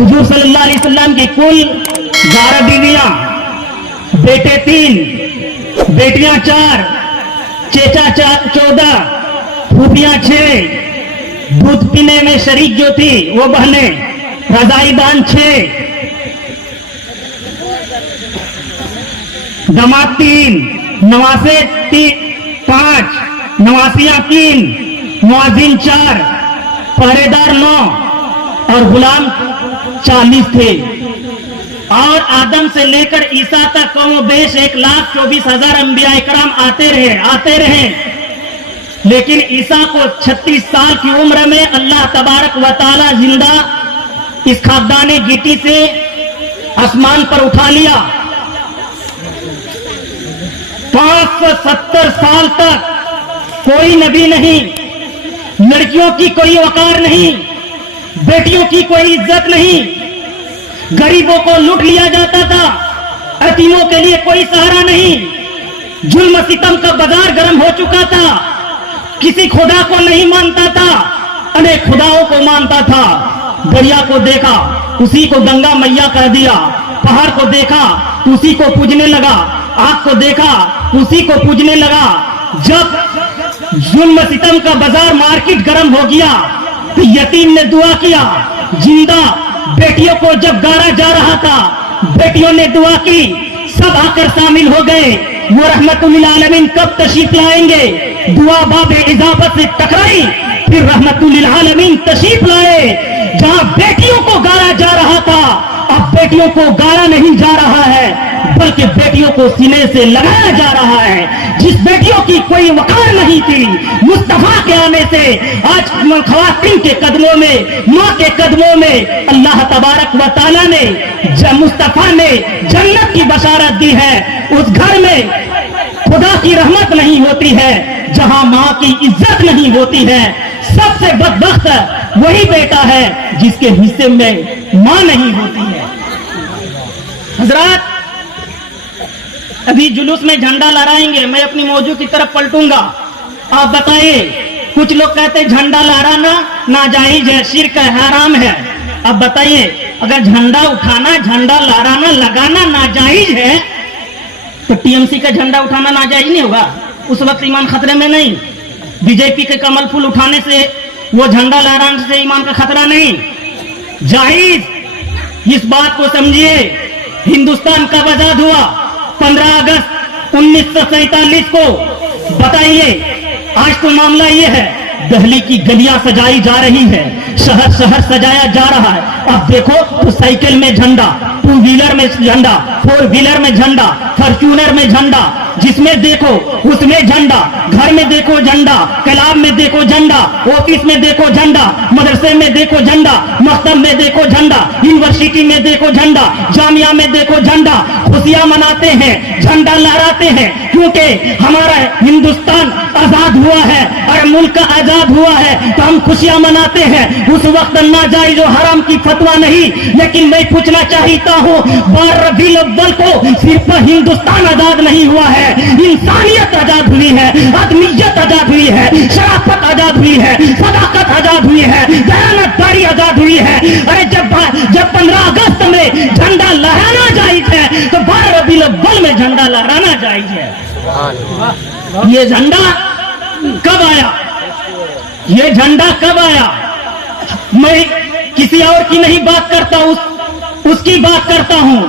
हुजूर सल्लल्लाहु अलैहि वसल्लम की कुल 12 बीवियां, बेटे 3, बेटियां 4, चेचा 14, फूफियां 6, दूध पीने में शरीक जो थी वो बहने, रजाई बान 6, दमाद 3, नवासे 5, नवासियां 3, मुआजिन 4, पहरेदार 9 और गुलाम 40 थे। और आदम से लेकर ईसा तक कौम बेश 1,24,000 अंबिया इकराम आते रहे। लेकिन ईसा को 36 साल की उम्र में अल्लाह तबारक व तआला जिंदा इस खादाने गिट्टी से आसमान पर उठा लिया। 570 साल तक कोई नबी नहीं, लड़कियों की कोई वकार नहीं, बेटियों की कोई इज्जत नहीं, गरीबों को लूट लिया जाता था, यतीमों के लिए कोई सहारा नहीं, जुल्म सितम का बाजार गर्म हो चुका था, किसी खुदा को नहीं मानता था, अनेक खुदाओं को मानता था। दरिया को देखा उसी को गंगा मैया कह दिया, पहाड़ को देखा उसी को पूजने लगा, आग को देखा उसी को पूजने लगा। जब जुल्म सितम का बाजार मार्केट गर्म हो गया तो यतीम ने दुआ किया, जिंदा बेटियों को जब गाड़ा जा रहा था बेटियों ने दुआ की, सब आकर शामिल हो गए। वो रहमतुल आलमीन कब तशरीफ लाएंगे, दुआ बाबे इजाफत से टकराई, फिर रहमतुल आलमीन तशरीफ लाए। जहां बेटियों को गाड़ा जा रहा था अब बेटियों को गाड़ा नहीं जा रहा है बल्कि बेटियों को सीने से लगाया जा रहा है। जिस बेटियों की कोई वकार नहीं थी, मुस्तफा के आने से आज खवातीन के कदमों में, माँ के कदमों में अल्लाह तबारक व तआला ने मुस्तफा ने जन्नत की बशारत दी है। उस घर में खुदा की रहमत नहीं होती है, जहां माँ की इज्जत नहीं होती है। सबसे बदबख्त वही बेटा है जिसके हिस्से में माँ नहीं होती है। हजरात, अभी जुलूस में झंडा लहराएंगे, मैं अपनी मौजू की तरफ पलटूंगा। आप बताइए, कुछ लोग कहते झंडा लहराना नाजायज है, शिर्क है, हराम है। अब बताइए, अगर झंडा उठाना, झंडा लहराना, लगाना नाजायज है तो टीएमसी का झंडा उठाना नाजायज नहीं होगा? उस वक्त ईमान खतरे में नहीं। बीजेपी के कमल फूल उठाने से, वो झंडा लहराने से ईमान का खतरा नहीं, जायज। इस बात को समझिए, हिंदुस्तान कब आजाद हुआ? 15 अगस्त 1947 को। बताइए, आज तो मामला ये है, दिल्ली की गलियां सजाई जा रही है, शहर शहर सजाया जा रहा है। अब देखो तो साइकिल में झंडा, 2 व्हीलर में झंडा, 4 व्हीलर में झंडा, फॉर्च्यूनर में झंडा, जिसमें देखो उसमें झंडा, घर में देखो झंडा, क्लब में देखो झंडा, ऑफिस में देखो झंडा, मदरसे में देखो झंडा, मकतब में देखो झंडा, यूनिवर्सिटी में देखो झंडा, जामिया में देखो झंडा। खुशियां मनाते हैं, झंडा लहराते हैं, क्योंकि हमारा हिंदुस्तान आजाद हुआ है और मुल्क आजाद हुआ है तो हम खुशियां मनाते हैं। उस वक्त नाजायज और हराम की फतवा नहीं। लेकिन मैं पूछना चाहता हूँ, 12 रबीउल अव्वल को सिर्फ हिंदुस्तान आजाद नहीं हुआ है, इंसानियत आजाद हुई है, आदमियत आजाद हुई है, शराफत आजाद हुई है, सदाकत आजाद हुई है, दयानतदारी आजाद हुई है। अरे जब 15 अगस्त में झंडा लहराना जायज है तो 12 रबीउल अव्वल में झंडा लहराना जायज है। ये झंडा कब आया? ये झंडा कब आया? मैं किसी और की नहीं बात करता, उसकी बात करता हूं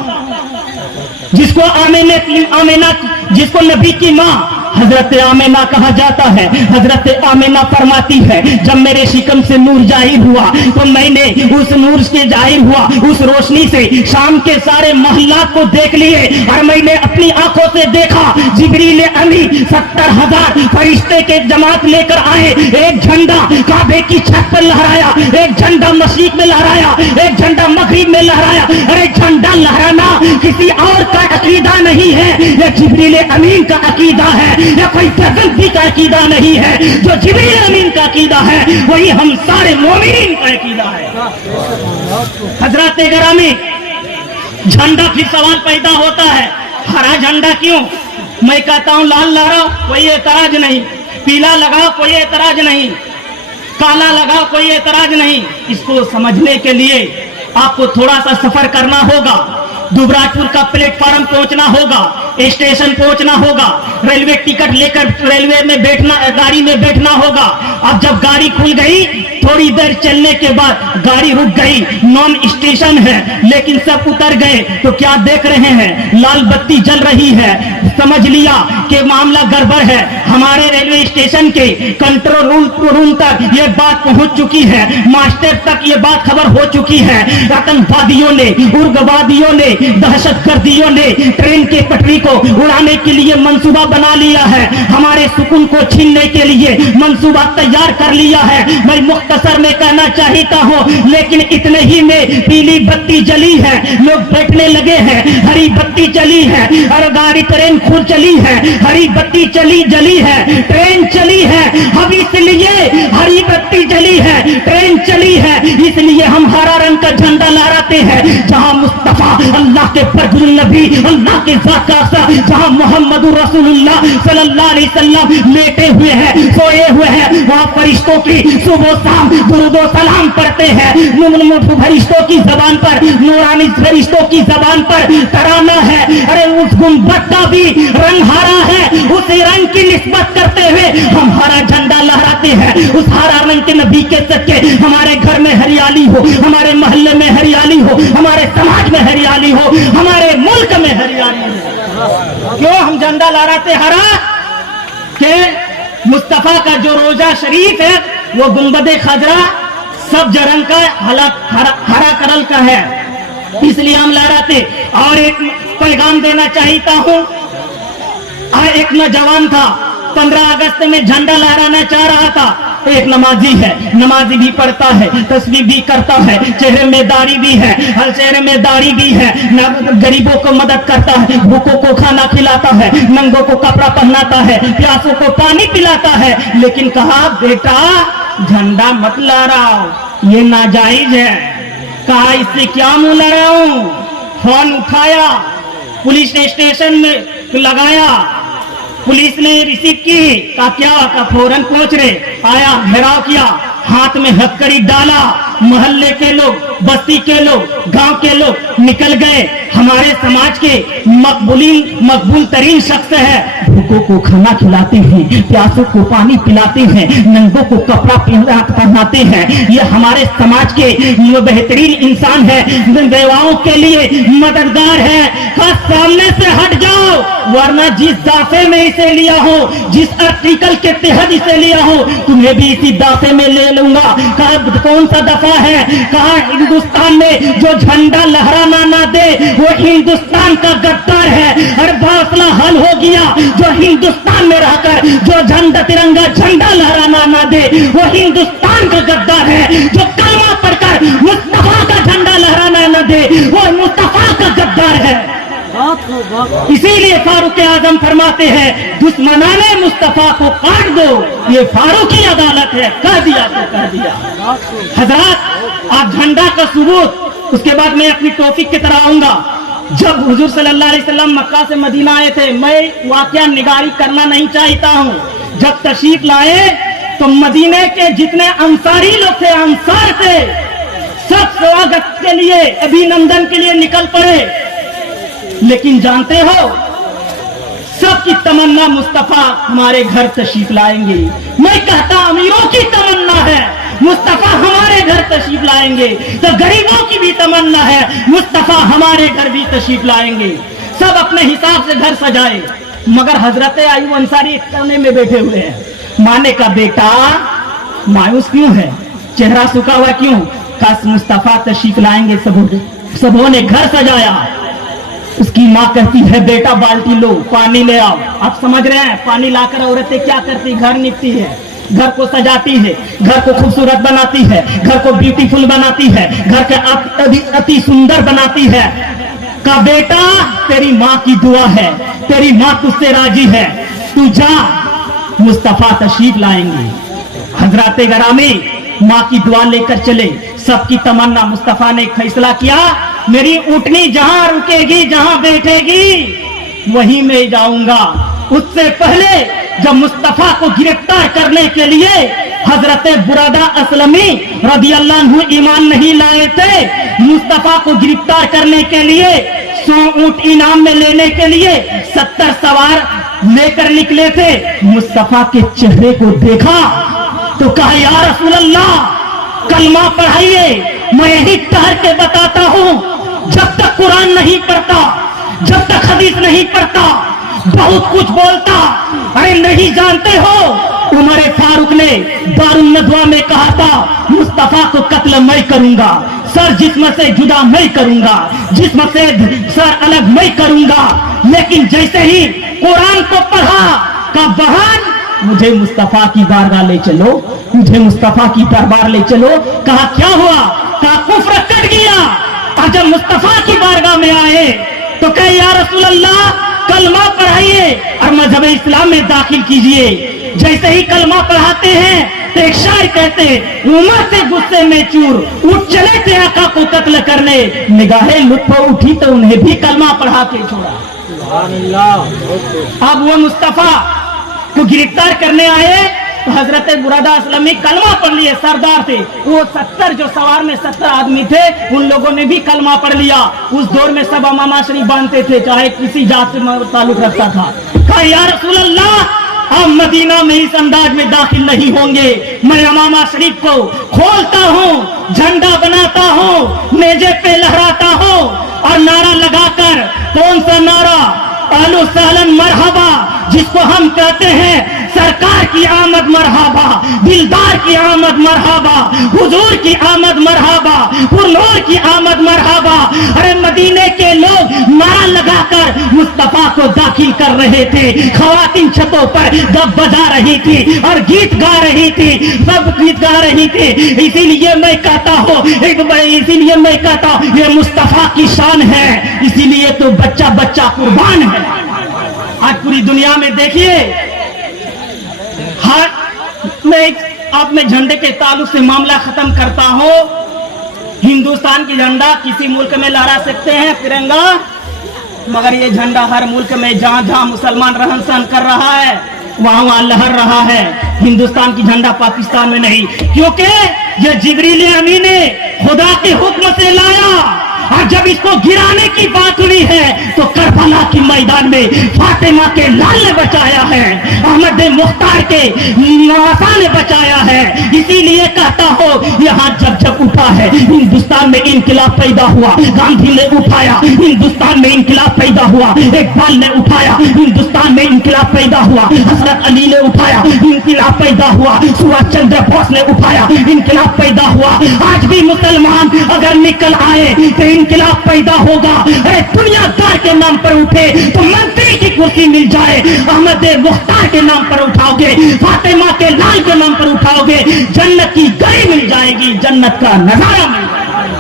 जिसको आमेना, जिसको नबी की माँ हजरत आमेना कहा जाता है। हजरत आमेना फरमाती है, जब मेरे शिकम से नूर जाहिर हुआ तो मैंने उस नूर के जाहिर हुआ उस रोशनी से शाम के सारे मोहल्लात को देख लिए और मैंने अपनी आंखों से देखा जिब्रील अमी 70,000 फरिश्ते के जमात लेकर आए। एक झंडा काबे की छत पर लहराया, एक झंडा मस्जिद में लहराया, एक झंडा मगरिब में लहराया। अरे झंडा लहराना किसी और का अकीदा नहीं है, यह जिब्रील अमीन का अकीदा है। या कोई गजनवी का अकीदा नहीं है। जो जिब्रील अमीन का अकीदा है वही हम सारे मोमिनीन का अकीदा है। हजरत गिरामी, झंडा फिर सवाल पैदा होता है, हरा झंडा क्यों? मैं कहता हूं लाल लहराओ, कोई एतराज नहीं, पीला लगाओ, कोई एतराज नहीं, काला लगाओ, कोई एतराज नहीं। इसको समझने के लिए आपको थोड़ा सा सफर करना होगा, दुबराजपुर का प्लेटफॉर्म पहुंचना होगा, स्टेशन पहुंचना होगा, रेलवे टिकट लेकर रेलवे में बैठना, गाड़ी में बैठना होगा। अब जब गाड़ी खुल गई, थोड़ी देर चलने के बाद गाड़ी रुक गई, नॉन स्टेशन है, लेकिन सब उतर गए तो क्या देख रहे हैं, लाल बत्ती जल रही है। समझ लिया कि मामला गड़बड़ है। हमारे रेलवे स्टेशन के कंट्रोल रूम तक ये बात पहुंच चुकी है, मास्टर तक ये बात खबर हो चुकी है। आतंकवादियों ने, उग्रवादियों ने, दहशतगर्दियों ने ट्रेन के पटरी को उड़ाने के लिए मंसूबा बना लिया है, हमारे सुकून को छीनने के लिए मंसूबा तैयार कर लिया है। मैं मुख्तसर में कहना चाहता हूँ, लेकिन इतने ही में पीली बत्ती जली है, लोग बैठने लगे हैं, हरी बत्ती चली है और गाड़ी ट्रेन खुद चली है, हरी बत्ती जली है, ट्रेन चली है। अब इसलिए हरी बत्ती जली है, ट्रेन चली है, इसलिए हम हरा रंग का झंडा लहराते हैं। जहां मुस्तफा अल्लाह के बरगुल नबी, अल्लाह के ज़ात जहां मोहम्मद रसूलुल्लाह सल्लल्लाहु अलैहि वसल्लम लेटे हुए हैं, सोए हुए हैं, वहां फरिश्तों की सुबह शाम दुरूद व सलाम पढ़ते हैं। फरिश्तों की जबान पर, नूरानी फरिश्तों की जबान पर तराना है। अरे उस गुंबद का भी रंग हरा है, उसी रंग की निस्बत करते हुए हम हरा झंडा लहराते हैं। उस हरा रंग के नबी के सदके हमारे घर में हरियाली हो, हमारे मोहल्ले में हरियाली हो, हमारे समाज में हरियाली हो, हमारे मुल्क में हरियाली हो। क्यों हम झंडा लहराते हरा? कि मुस्तफा का जो रोजा शरीफ है वो गुंबदे खजरा सब रंग का हरा करल का है, इसलिए हम लहराते। और एक पैगाम देना चाहता हूं, एक नौजवान था 15 अगस्त में झंडा लहराना चाह रहा था। एक नमाजी है, नमाजी भी पढ़ता है, तस्बीह भी करता है, चेहरे में दाढ़ी भी है, हर चेहरे में दाढ़ी भी है, गरीबों को मदद करता है, भूखों को खाना खिलाता है, नंगों को कपड़ा पहनाता है, प्यासों को पानी पिलाता है। लेकिन कहा, बेटा झंडा मत लहराओ, ये नाजायज है। कहा, इससे क्या मुंह लहराऊं? फोन उठाया, पुलिस स्टेशन में लगाया, पुलिस ने रिसीव की, कहा क्या? का फौरन पहुंच रहे, आया, घेराव किया, हाथ में हथकड़ी डाला, मोहल्ले के लोग, बस्ती के लोग, गांव के लोग निकल गए। हमारे समाज के मकबूल तरीन शख्स है, भूखों को खाना खिलाते हैं, प्यासों को पानी पिलाते हैं, नंगों को कपड़ा पहनाते हैं। ये हमारे समाज के बेहतरीन इंसान है, बेवाओं के लिए मददगार है। सामने से हट जाओ, वरना जिस दाफे में इसे लिया हो, जिस आर्टिकल के तहत इसे लिया हो, तुम्हें भी इसी दाफे में ले लूंगा। कहा, कौन सा दफा है? कहा, हिंदुस्तान में जो झंडा लहराना ना दे वो हिंदुस्तान का गद्दार है। और मसला हल हो गया। जो हिंदुस्तान में रहकर जो झंडा, तिरंगा झंडा लहराना ना दे वो हिंदुस्तान का गद्दार है। जो कलमा पढ़कर मुस्तफा का झंडा लहराना ना दे वो मुस्तफा का गद्दार है। इसीलिए फारूक आजम फरमाते हैं, दुश्मनाने मुस्तफा को काट दो, ये फारूकी अदालत है। कह दिया तो कह दिया। हजरत, आप झंडा का सबूत, उसके बाद मैं अपनी टॉपिक की तरह आऊंगा। जब हुजूर सल्लल्लाहु अलैहि वसल्लम मक्का से मदीना आए थे, मैं वाकया निगारी करना नहीं चाहता हूँ। जब तशरीफ लाए तो मदीने के जितने अंसारी लोग थे, अंसार थे, सब स्वागत के लिए, अभिनंदन के लिए निकल पड़े। लेकिन जानते हो, सबकी तमन्ना मुस्तफा हमारे घर तशरीफ लाएंगे। मैं कहता अमीरों की तमन्ना है मुस्तफा हमारे घर तशरीफ लाएंगे, तो गरीबों की भी तमन्ना है मुस्तफा हमारे घर भी तशरीफ लाएंगे। सब अपने हिसाब से घर सजाए, मगर हजरत अयूब अंसारी एक कोने में बैठे हुए हैं। माने का बेटा मायूस क्यों है, चेहरा सूखा हुआ क्यों? काश मुस्तफा तशरीफ लाएंगे। सबों ने घर सजाया। उसकी माँ कहती है, बेटा बाल्टी लो, पानी ले आओ। आप समझ रहे हैं, पानी लाकर औरतें क्या करती? घर निपती है, घर को सजाती है, घर को खूबसूरत बनाती है, घर को ब्यूटीफुल बनाती है, घर के अति सुंदर बनाती है। का बेटा तेरी माँ की दुआ है, तेरी माँ तुझसे राजी है, तू जा, मुस्तफा तशरीफ लाएंगे। हजरत गरामी माँ की दुआ लेकर चले। सबकी तमन्ना, मुस्तफा ने एक फैसला किया, मेरी ऊँटनी जहां रुकेगी, जहां बैठेगी, वहीं मैं जाऊंगा। उससे पहले जब मुस्तफा को गिरफ्तार करने के लिए हजरत बुरादा असलमी रदी अल्लाह अन्हु ईमान नहीं लाए थे। मुस्तफा को गिरफ्तार करने के लिए 100 ऊंट इनाम में लेने के लिए 70 सवार लेकर निकले थे। मुस्तफा के चेहरे को देखा तो कहा, या रसूल अल्लाह, कलमा पढ़ाइए, मैं यही ठहर के बताता हूं। जब तक कुरान नहीं पढ़ता, जब तक हदीस नहीं पढ़ता, बहुत कुछ बोलता। अरे नहीं जानते हो, उमर फारूक ने दारुल नदवा में कहा था, मुस्तफा को कत्ल मैं करूंगा, सर जिस्म से जुदा मैं करूंगा, जिस्म से सर अलग मैं करूंगा। लेकिन जैसे ही कुरान को पढ़ा का बहन, मुझे मुस्तफा की बारगाह ले चलो, मुझे मुस्तफा की दरबार ले चलो। कहा क्या हुआ? कहा कुफ्र कट गया। और जब मुस्तफा की बारगाह में आए तो कहे, या रसूल अल्लाह, कलमा पढ़ाइए और मजहब इस्लाम में दाखिल कीजिए। जैसे ही कलमा पढ़ाते हैं तो एक शायर कहते, उमर से गुस्से में चूर उठ चले थे आका को कत्ल करने, निगाहे लुत्फ उठी तो उन्हें भी कलमा पढ़ा के छोड़ा। अब वो मुस्तफा को गिरफ्तार करने आए तो हजरत बुरादा असलमी कलमा पढ़ लिए, सरदार थे वो। 70 जो सवार में 70 आदमी थे, उन लोगों ने भी कलमा पढ़ लिया। उस दौर में सब अमामा शरीफ बांधते थे, चाहे किसी जात से ताल्लुक रखता था। कहा, या रसूल अल्लाह, हम मदीना में इस अंदाज में दाखिल नहीं होंगे। मैं अमामा शरीफ को खोलता हूँ, झंडा बनाता हूँ, नेजे पे लहराता हूँ और नारा लगाकर, कौन सा नारा? अहलो सहलन मरहबा, जिसको हम कहते हैं सरकार की आमद मरहबा, दिलदार की आमद मरहबा, हुजूर की आमद मरहबा, पुरनूर की आमद मरहबा। अरे मदीने के लोग नारा लगाकर मुस्तफा को दाखिल कर रहे थे। खवातीन छतों पर गप बजा रही थी और गीत गा रही थी, सब गीत गा रही थी। इसीलिए मैं कहता हूँ, इसीलिए मैं कहता हूँ, ये मुस्तफा की शान है, इसीलिए तो बच्चा बच्चा कुर्बान है। आज पूरी दुनिया में देखिए, हर मैं अपने झंडे के ताल्लुक से मामला खत्म करता हूं। हिंदुस्तान की झंडा किसी मुल्क में लहरा सकते हैं तिरंगा, मगर ये झंडा हर मुल्क में जहां जहां मुसलमान रहन सहन कर रहा है वहां वहां लहर रहा है। हिंदुस्तान की झंडा पाकिस्तान में नहीं, क्योंकि ये जिब्रील अमीन ने खुदा के हुक्म से लाया। और जब इसको गिराने की बात हुई है तो करबला के मैदान में फातिमा के लाल ने बचाया है, अहमद मुख्तार के नवासा ने बचाया है। इसीलिए कहता हो, यहाँ जब जब उठा है हिंदुस्तान में इंकलाब पैदा हुआ, गांधी ने उठाया, हिंदुस्तान में इंकलाब पैदा हुआ, इकबाल ने उठाया, हिंदुस्तान में इंकलाब पैदा हुआ, हजरत अली ने उठाया, इंकलाब पैदा हुआ, सुभाष चंद्र बोस ने उठाया, इंकलाब पैदा हुआ। आज भी मुसलमान अगर निकल आए तो इंकलाब पैदा होगा। अरे दुनियादार के नाम पर उठे तो मंत्री की कुर्सी मिल जाए, अहमद मुख्तार के नाम पर उठाओगे, फातिमा के लाल के नाम पर उठाओगे, जन्नत की गई मिल जाएगी, जन्नत का नजारा मिल जाएगा।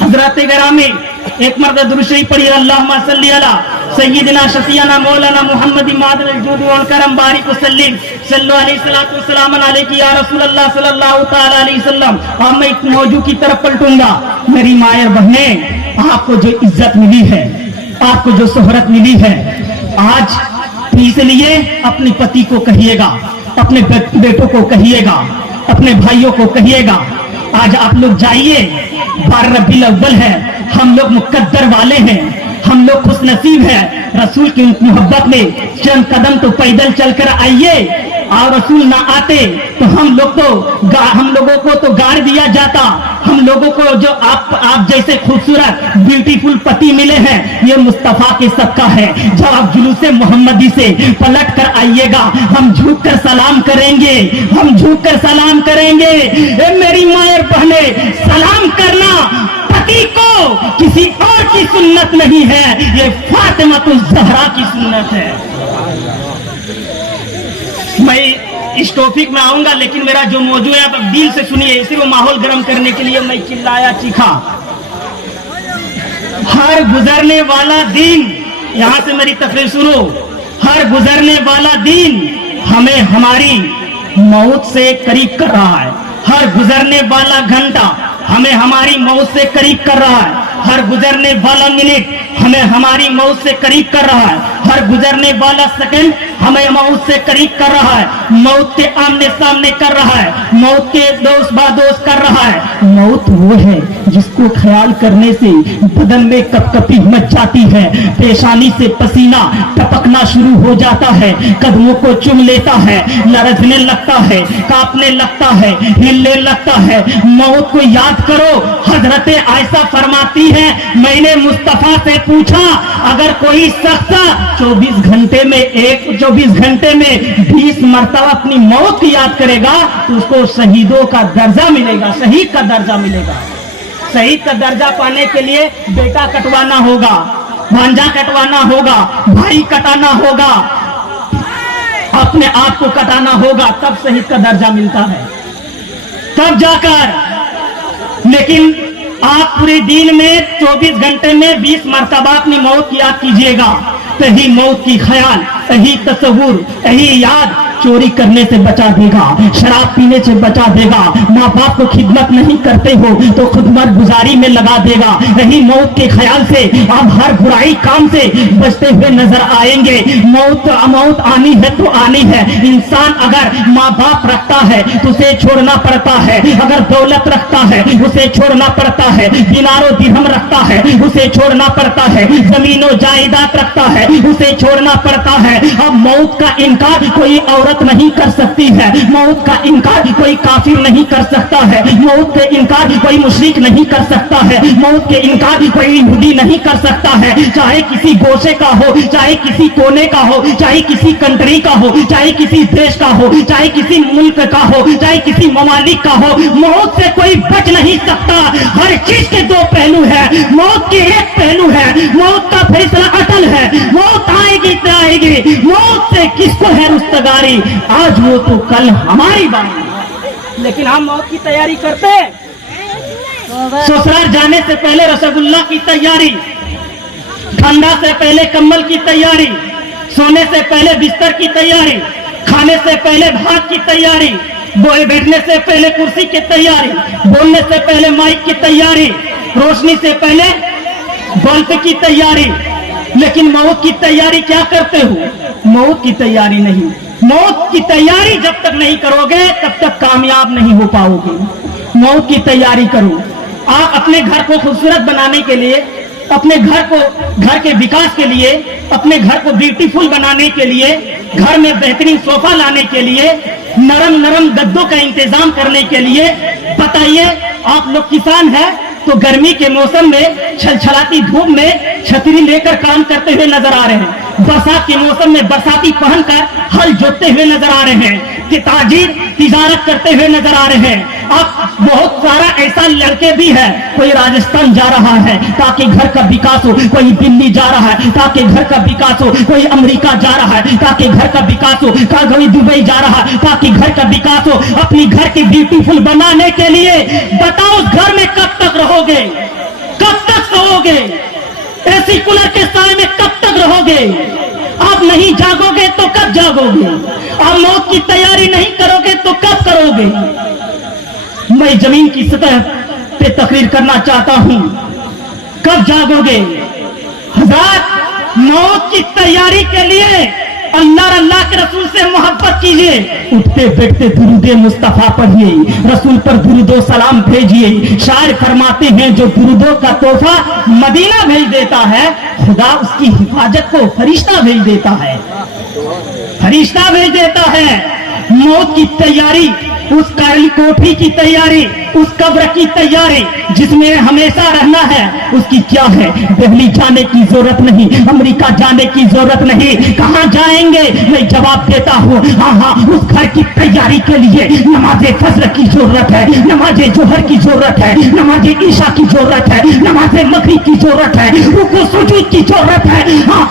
हजरत गिरामी, एक मर्द दुरूद शरीफ पढ़िए, अल्लाहुम्मा सल्ली अला सय्यिदना शफीअना मौलाना मुहम्मद मादल जूद वल करम बारिक वसल्लिम सल्लल्लाहु अलैहि सल्लतु वस्सलाम अलैहि या रसूल अल्लाह सल्लल्लाहु तआला अलैहि वसल्लम। अब मैं एक मौजू की तरफ पलटूंगा। मेरी मायर बहनें, आपको जो इज्जत मिली है, आपको जो शोहरत मिली है, आज इसलिए अपने पति को कहिएगा, अपने बेटों को कहिएगा, अपने भाइयों को कहिएगा, आज आप लोग जाइए, 12 रबीउल अव्वल है, हम लोग मुकद्दर वाले हैं, हम लोग खुश नसीब है। रसूल की मोहब्बत में चंद कदम तो पैदल चलकर आइए, और रसूल ना आते तो हम लोगों को तो गाड़ दिया जाता। हम लोगों को जो आप जैसे खूबसूरत ब्यूटीफुल पति मिले हैं, ये मुस्तफा के सबका है। जब आप जुलूसे मोहम्मदी से पलट कर आइएगा, हम झुक कर सलाम करेंगे, हम झुक कर सलाम करेंगे। मेरी मायर बहने, सलाम करना पति को किसी और की सुन्नत नहीं है, ये फातिमातुल ज़हरा की सुन्नत है। मैं इस टॉपिक में आऊंगा, लेकिन मेरा जो मौजू है आप दिल से सुनिए, सिर्फ माहौल गर्म करने के लिए मैं चिल्लाया चीखा। हर गुजरने वाला दिन, यहां से मेरी तकरीर शुरू, हर गुजरने वाला दिन हमें हमारी मौत से करीब कर रहा है। हर गुजरने वाला घंटा हमें हमारी मौत से करीब कर रहा है। हर गुजरने वाला मिनट हमें हमारी मौत से करीब कर रहा है। हर गुजरने वाला सेकंड हमें मौत से करीब कर रहा है, मौत के आमने सामने कर रहा है, मौत के दोस्त बादोस कर रहा है। मौत वो है जिसको ख्याल करने से बदन में कपकपी मच जाती है, पेशानी से पसीना टपकना शुरू हो जाता है, कदमों को चूम लेता है, लरजने लगता है, कांपने लगता है, हिलने लगता है। मौत को याद करो। हजरत आयशा फरमाती है, मैंने मुस्तफा से पूछा, अगर कोई शख्स 24 घंटे में 20 मरतबा अपनी मौत की याद करेगा तो उसको शहीदों का दर्जा मिलेगा, शहीद का दर्जा मिलेगा। शहीद का दर्जा पाने के लिए बेटा कटवाना होगा, भांजा कटवाना होगा, भाई कटाना होगा, अपने आप को कटाना होगा, तब शहीद का दर्जा मिलता है, तब जाकर। लेकिन आप पूरे दिन में 24 घंटे में 20 मरतबा अपनी मौत की याद कीजिएगा, तो यही मौत की ख्याल, यही तस्वुर, यही याद चोरी करने से बचा देगा, शराब पीने से बचा देगा, माँ बाप को खिदमत नहीं करते हो तो खुदमत गुजारी में लगा देगा। यही मौत के ख्याल से आप हर बुराई काम से बचते हुए नजर आएंगे। मौत आनी है तो आनी है। इंसान अगर माँ बाप रखता है तो उसे छोड़ना पड़ता है, अगर दौलत रखता है उसे छोड़ना पड़ता है, दिनारों दिरहम रखता है उसे छोड़ना पड़ता है, जमीनों जायदाद रखता है उसे छोड़ना पड़ता है। अब मौत का इनकार कोई औरत नहीं कर सकती है, मौत का इनकार कोई काफिर नहीं कर सकता है, मौत के इनकार कोई मुशरिक नहीं कर सकता है, मौत के इनकार कोई यहूदी नहीं कर सकता है। चाहे किसी गोशे का हो, चाहे किसी कोने का हो, चाहे किसी कंट्री का हो, चाहे किसी देश का हो, चाहे किसी मुल्क का हो, चाहे किसी ममालिक का हो, मौत से कोई बच नहीं सकता। हर चीज के दो पहलू है, मौत के एक पहलू है, मौत का फैसला अटल है, मौत आएगी तो आएगी, मौत से किसको है रुस्तगारी, आज वो तो कल हमारी बात। लेकिन हम मौत की तैयारी करते, ससुराल जाने से पहले रसगुल्ला की तैयारी, ठंडा से पहले कम्बल की तैयारी, सोने से पहले बिस्तर की तैयारी, खाने से पहले भात की तैयारी, बैठने से पहले कुर्सी की तैयारी, बोलने से पहले माइक की तैयारी, रोशनी से पहले बल्ब की तैयारी। लेकिन मौत की तैयारी क्या करते हो? मौत की तैयारी नहीं। मौत की तैयारी जब तक नहीं करोगे तब तक कामयाब नहीं हो पाओगे। मौत की तैयारी करो। आप अपने घर को खूबसूरत बनाने के लिए, अपने घर के विकास के लिए, अपने घर को ब्यूटीफुल बनाने के लिए, घर में बेहतरीन सोफा लाने के लिए, नरम गद्दों का इंतजाम करने के लिए, बताइए आप लोग किसान हैं तो गर्मी के मौसम में छलछलाती धूप में छतरी लेकर काम करते हुए नजर आ रहे हैं, बरसात के मौसम में बरसाती पहनकर हल जोतते हुए नजर आ रहे हैं, कि ताजीर तिजारत करते हुए नजर आ रहे हैं। अब बहुत सारा ऐसा लड़के भी है, कोई राजस्थान जा रहा है ताकि घर का विकास हो, कोई दिल्ली जा रहा है ताकि घर का विकास हो, कोई अमेरिका जा रहा है ताकि घर का विकास हो, कोई दुबई जा रहा है ताकि घर का विकास हो। अपनी घर की ब्यूटीफुल बनाने के लिए बताओ उस घर में कब तक रहोगे, कब तक सोओगे, एसी कूलर के साए में कब तक रहोगे? आप नहीं जागोगे तो कब जागोगे? आप मौत की तैयारी नहीं करोगे तो कब करोगे? मैं जमीन की सतह पे तकरीर करना चाहता हूं, कब जागोगे? हज़रात, मौत की तैयारी के लिए अल्लाह के रसूल से मोहब्बत कीजिए, उठते बैठते दुरूदे मुस्तफा पढ़िए, रसूल पर दुरूदो सलाम भेजिए। शायर फरमाते हैं जो दुरूदों का तोहफा मदीना भेज देता है, खुदा उसकी हिफाजत को फरिश्ता भेज देता है, फरिश्ता भेज देता है। मौत की तैयारी, उस काली कोठी की तैयारी, उस कब्र की तैयारी जिसमें हमेशा रहना है, उसकी क्या है? दिल्ली जाने की जरूरत नहीं, अमेरिका जाने की जरूरत नहीं। कहां जाएंगे? मैं जवाब देता हूं, हाँ, उस घर की तैयारी के लिए नमाज़े फज्र की जरूरत है, नमाज़े जोहर की जरूरत है, नमाज़े ईशा की जरूरत है, नमाज़े मगरिब की जरूरत है, रुकू सुजूद की जरूरत है। हाँ,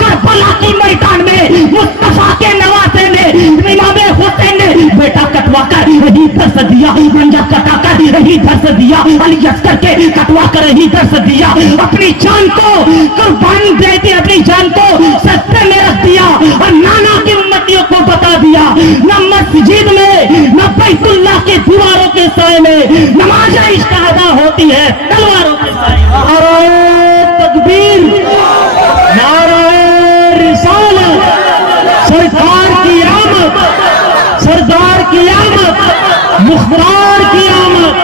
करबला की मैदान में मुस्तफा के नवासे ने, इमाम हुसैन ने बेटा कटवा कर रही दर्श दिया, गंजा कटा कर रही दर्श दिया, अली अस्कर के कटवा कर रही दर्श दिया, अपनी जान को कुर्बानी दे दी, अपनी जान को सस्ते में रख दिया और नाना की उम्मतियों को बता दिया, न मस्जिद में न बैतुल्लाह के दीवारों के साए में नमाज इश्क अदा होती है, तलवारों के साए में। नारे तकबीर, नारे सरदार की आमद, मुख्तार की आमद,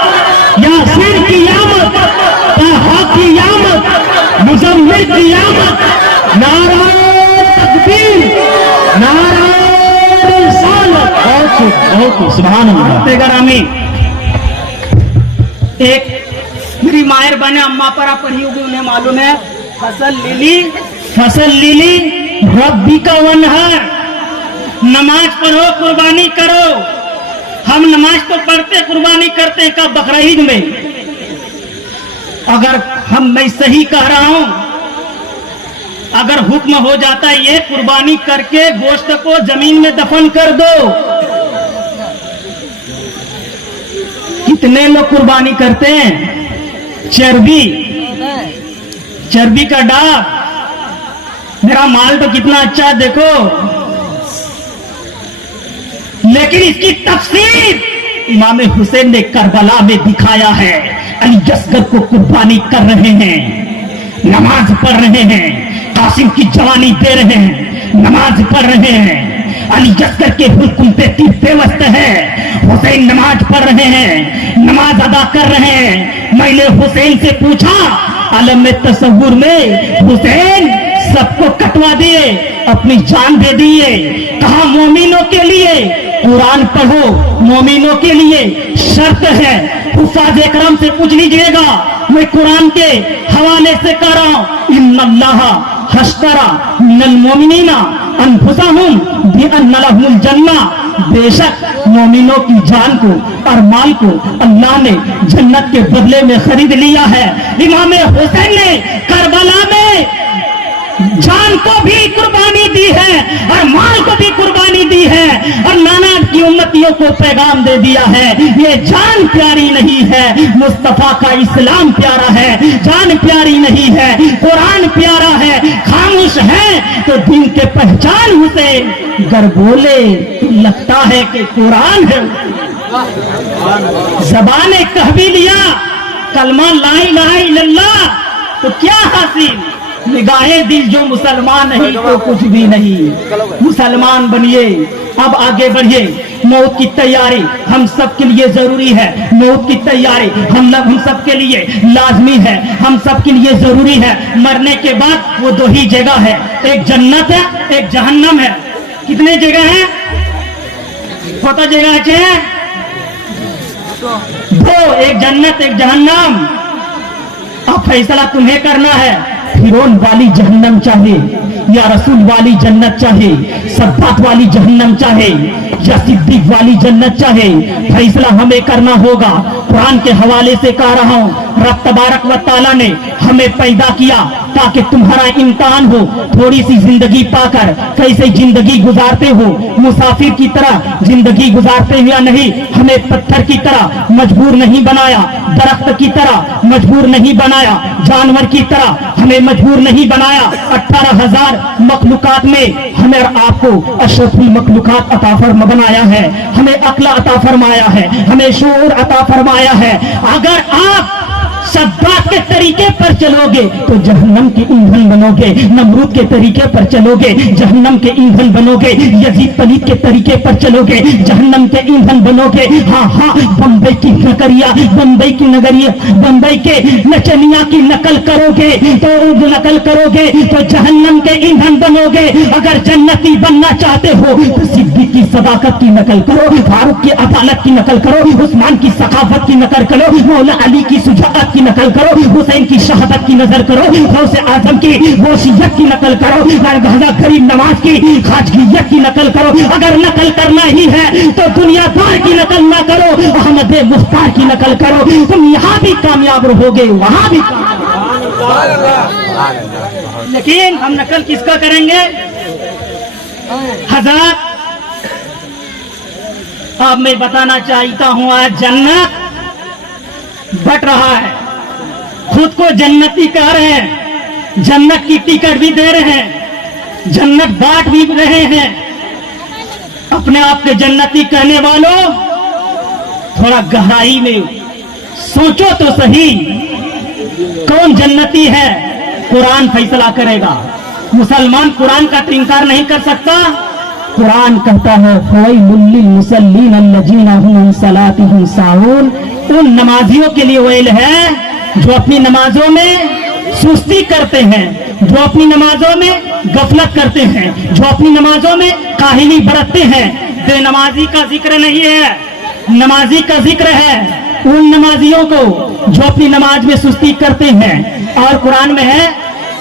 यासिर की आमद, ताहा की आमद, मुजम्मिल की आमद, नारा तकबीर, नारा रिसालत। बहुत सुभान अल्लाह। आमीन। एक मेरी मायर बने अम्मा पर पढ़ी होगी, उन्हें मालूम है, फसल लीली रब्बी का वन है। नमाज पढ़ो, कुर्बानी करो। हम नमाज तो पढ़ते, कुर्बानी करते हैं, कब? बकरा ईद में। अगर मैं सही कह रहा हूं, अगर हुक्म हो जाता है ये कुर्बानी करके गोश्त को जमीन में दफन कर दो, कितने लोग कुर्बानी करते हैं? चर्बी का डाक। मेरा माल तो कितना अच्छा है देखो, लेकिन इसकी तफसीर इमाम हुसैन ने करबला में दिखाया है। अली असगर को कुर्बानी कर रहे हैं, नमाज पढ़ रहे हैं, कासिम की जवानी दे रहे हैं, नमाज पढ़ रहे हैं। अली असगर के हुक्म पे बेवस्त है। हुसैन नमाज पढ़ रहे हैं, नमाज अदा कर रहे हैं। मैंने हुसैन से पूछा, आलम में तसव्वुर में हुसैन सबको कटवा दिए, अपनी जान दे दिए। कहा मोमिनों के लिए कुरान पढ़ो, मोमिनों के लिए शर्त है। हुफ़ाज़ इकराम से पूछ लीजिएगा, मैं कुरान के हवाले से कह रहा हूं। इन्नल्लाह हश्तरा मिनल मोमिनीना अनफुसहुम बिअन्ना लहुमुल जन्नह। बेशक मोमिनों की जान को और माल को अल्लाह ने जन्नत के बदले में खरीद लिया है। इमाम हुसैन ने करबला में जान को भी कुर्बानी दी है और माल को भी कुर्बानी दी है, और नाना की उम्मतियों को पैगाम दे दिया है, ये जान प्यारी नहीं है, मुस्तफा का इस्लाम प्यारा है। जान प्यारी नहीं है, कुरान प्यारा है। खामोश है तो दिन के पहचान हुसैन, गर बोले तो लगता है कि कुरान है। ज़बाने कह भी लिया कलमा ला इलाहा इल्लल्लाह तो क्या हासिल? निगाहे दिल जो मुसलमान नहीं तो कुछ भी नहीं। मुसलमान बनिए, अब आगे बढ़िए। मौत की तैयारी हम सब के लिए जरूरी है। मौत की तैयारी हम सब के लिए लाजमी है, हम सब के लिए जरूरी है। मरने के बाद वो दो ही जगह है, एक जन्नत है, एक जहन्नम है। कितने जगह है? कत जगह है? दो, एक जन्नत एक जहन्नम। अब फैसला तुम्हें करना है। फिरौन वाली जहन्नम चाहे या रसूल वाली जन्नत चाहे, सद्दात वाली जहन्नम चाहे या सिद्दीक वाली जन्नत चाहे, फैसला हमें करना होगा। कुरान के हवाले से कह रहा हूँ, रब तबारक व तआला ने हमें पैदा किया ताकि तुम्हारा इम्तिहान हो। थोड़ी सी जिंदगी पाकर कैसे जिंदगी गुजारते हो, मुसाफिर की तरह जिंदगी गुजारते हुए नहीं। हमें पत्थर की तरह मजबूर नहीं बनाया, दरख्त की तरह मजबूर नहीं बनाया, जानवर की तरह हमें मजबूर नहीं बनाया। 18,000 मखलूकात में हमें आपको अशरफुल मखलूकात अता फरमा बनाया है। हमें अक्ल अता फरमाया है, हमें शऊर अता फरमाया है। अगर आप सद्दात के तरीके पर चलोगे तो जहन्नम के ईंधन बनोगे, नमरूद के तरीके पर चलोगे जहन्नम के ईंधन बनोगे, यजीद पलीद के तरीके पर चलोगे जहन्नम के ईंधन बनोगे। हाँ हाँ, बम्बई की नगरिया, बम्बई की नगरिया, बम्बई के नचनिया की नकल करोगे तो जहन्नम के ईंधन बनोगे। अगर जन्नती बनना चाहते हो तो सिद्दीक की सदाकत की नकल करो, फारूक की अदालत की नकल करो, उस्मान की सखावत की नकल करो, मौला अली की सुजाअत की नकल करो, हुसैन की शहादत की नजर करो, गौसे आजम की वसीयत की नकल करो, गजा गरीब नवाज की खाजगियत की नकल करो। अगर नकल करना ही है तो दुनियादार की नकल ना करो, अहमद मुख्तार की नकल करो। तुम यहाँ भी कामयाब रहोगे, वहां भी। लेकिन हम नकल किसका करेंगे? हज़रत, अब मैं बताना चाहता हूं, आज जन्नत बट रहा है, खुद को जन्नती कह रहे हैं, जन्नत की टिकट भी दे रहे हैं, जन्नत बांट भी रहे हैं। अपने आप के जन्नती कहने वालों, थोड़ा गहराई में सोचो तो सही, कौन जन्नती है? कुरान फैसला करेगा। मुसलमान कुरान का इनकार नहीं कर सकता, कुरान कहता है फ़वैलुल लिलमुसल्लीन अल्लज़ीना हुम अन सलातिहिम साहून। उन नमाजियों के लिए वैल है जो अपनी नमाजों में सुस्ती करते हैं, जो अपनी नमाजों में गफलत करते हैं, जो अपनी नमाजों में काहिली बरतते हैं। बेनमाजी का जिक्र नहीं है, नमाजी का जिक्र है उन नमाजियों को जो अपनी नमाज में सुस्ती करते हैं। और कुरान में है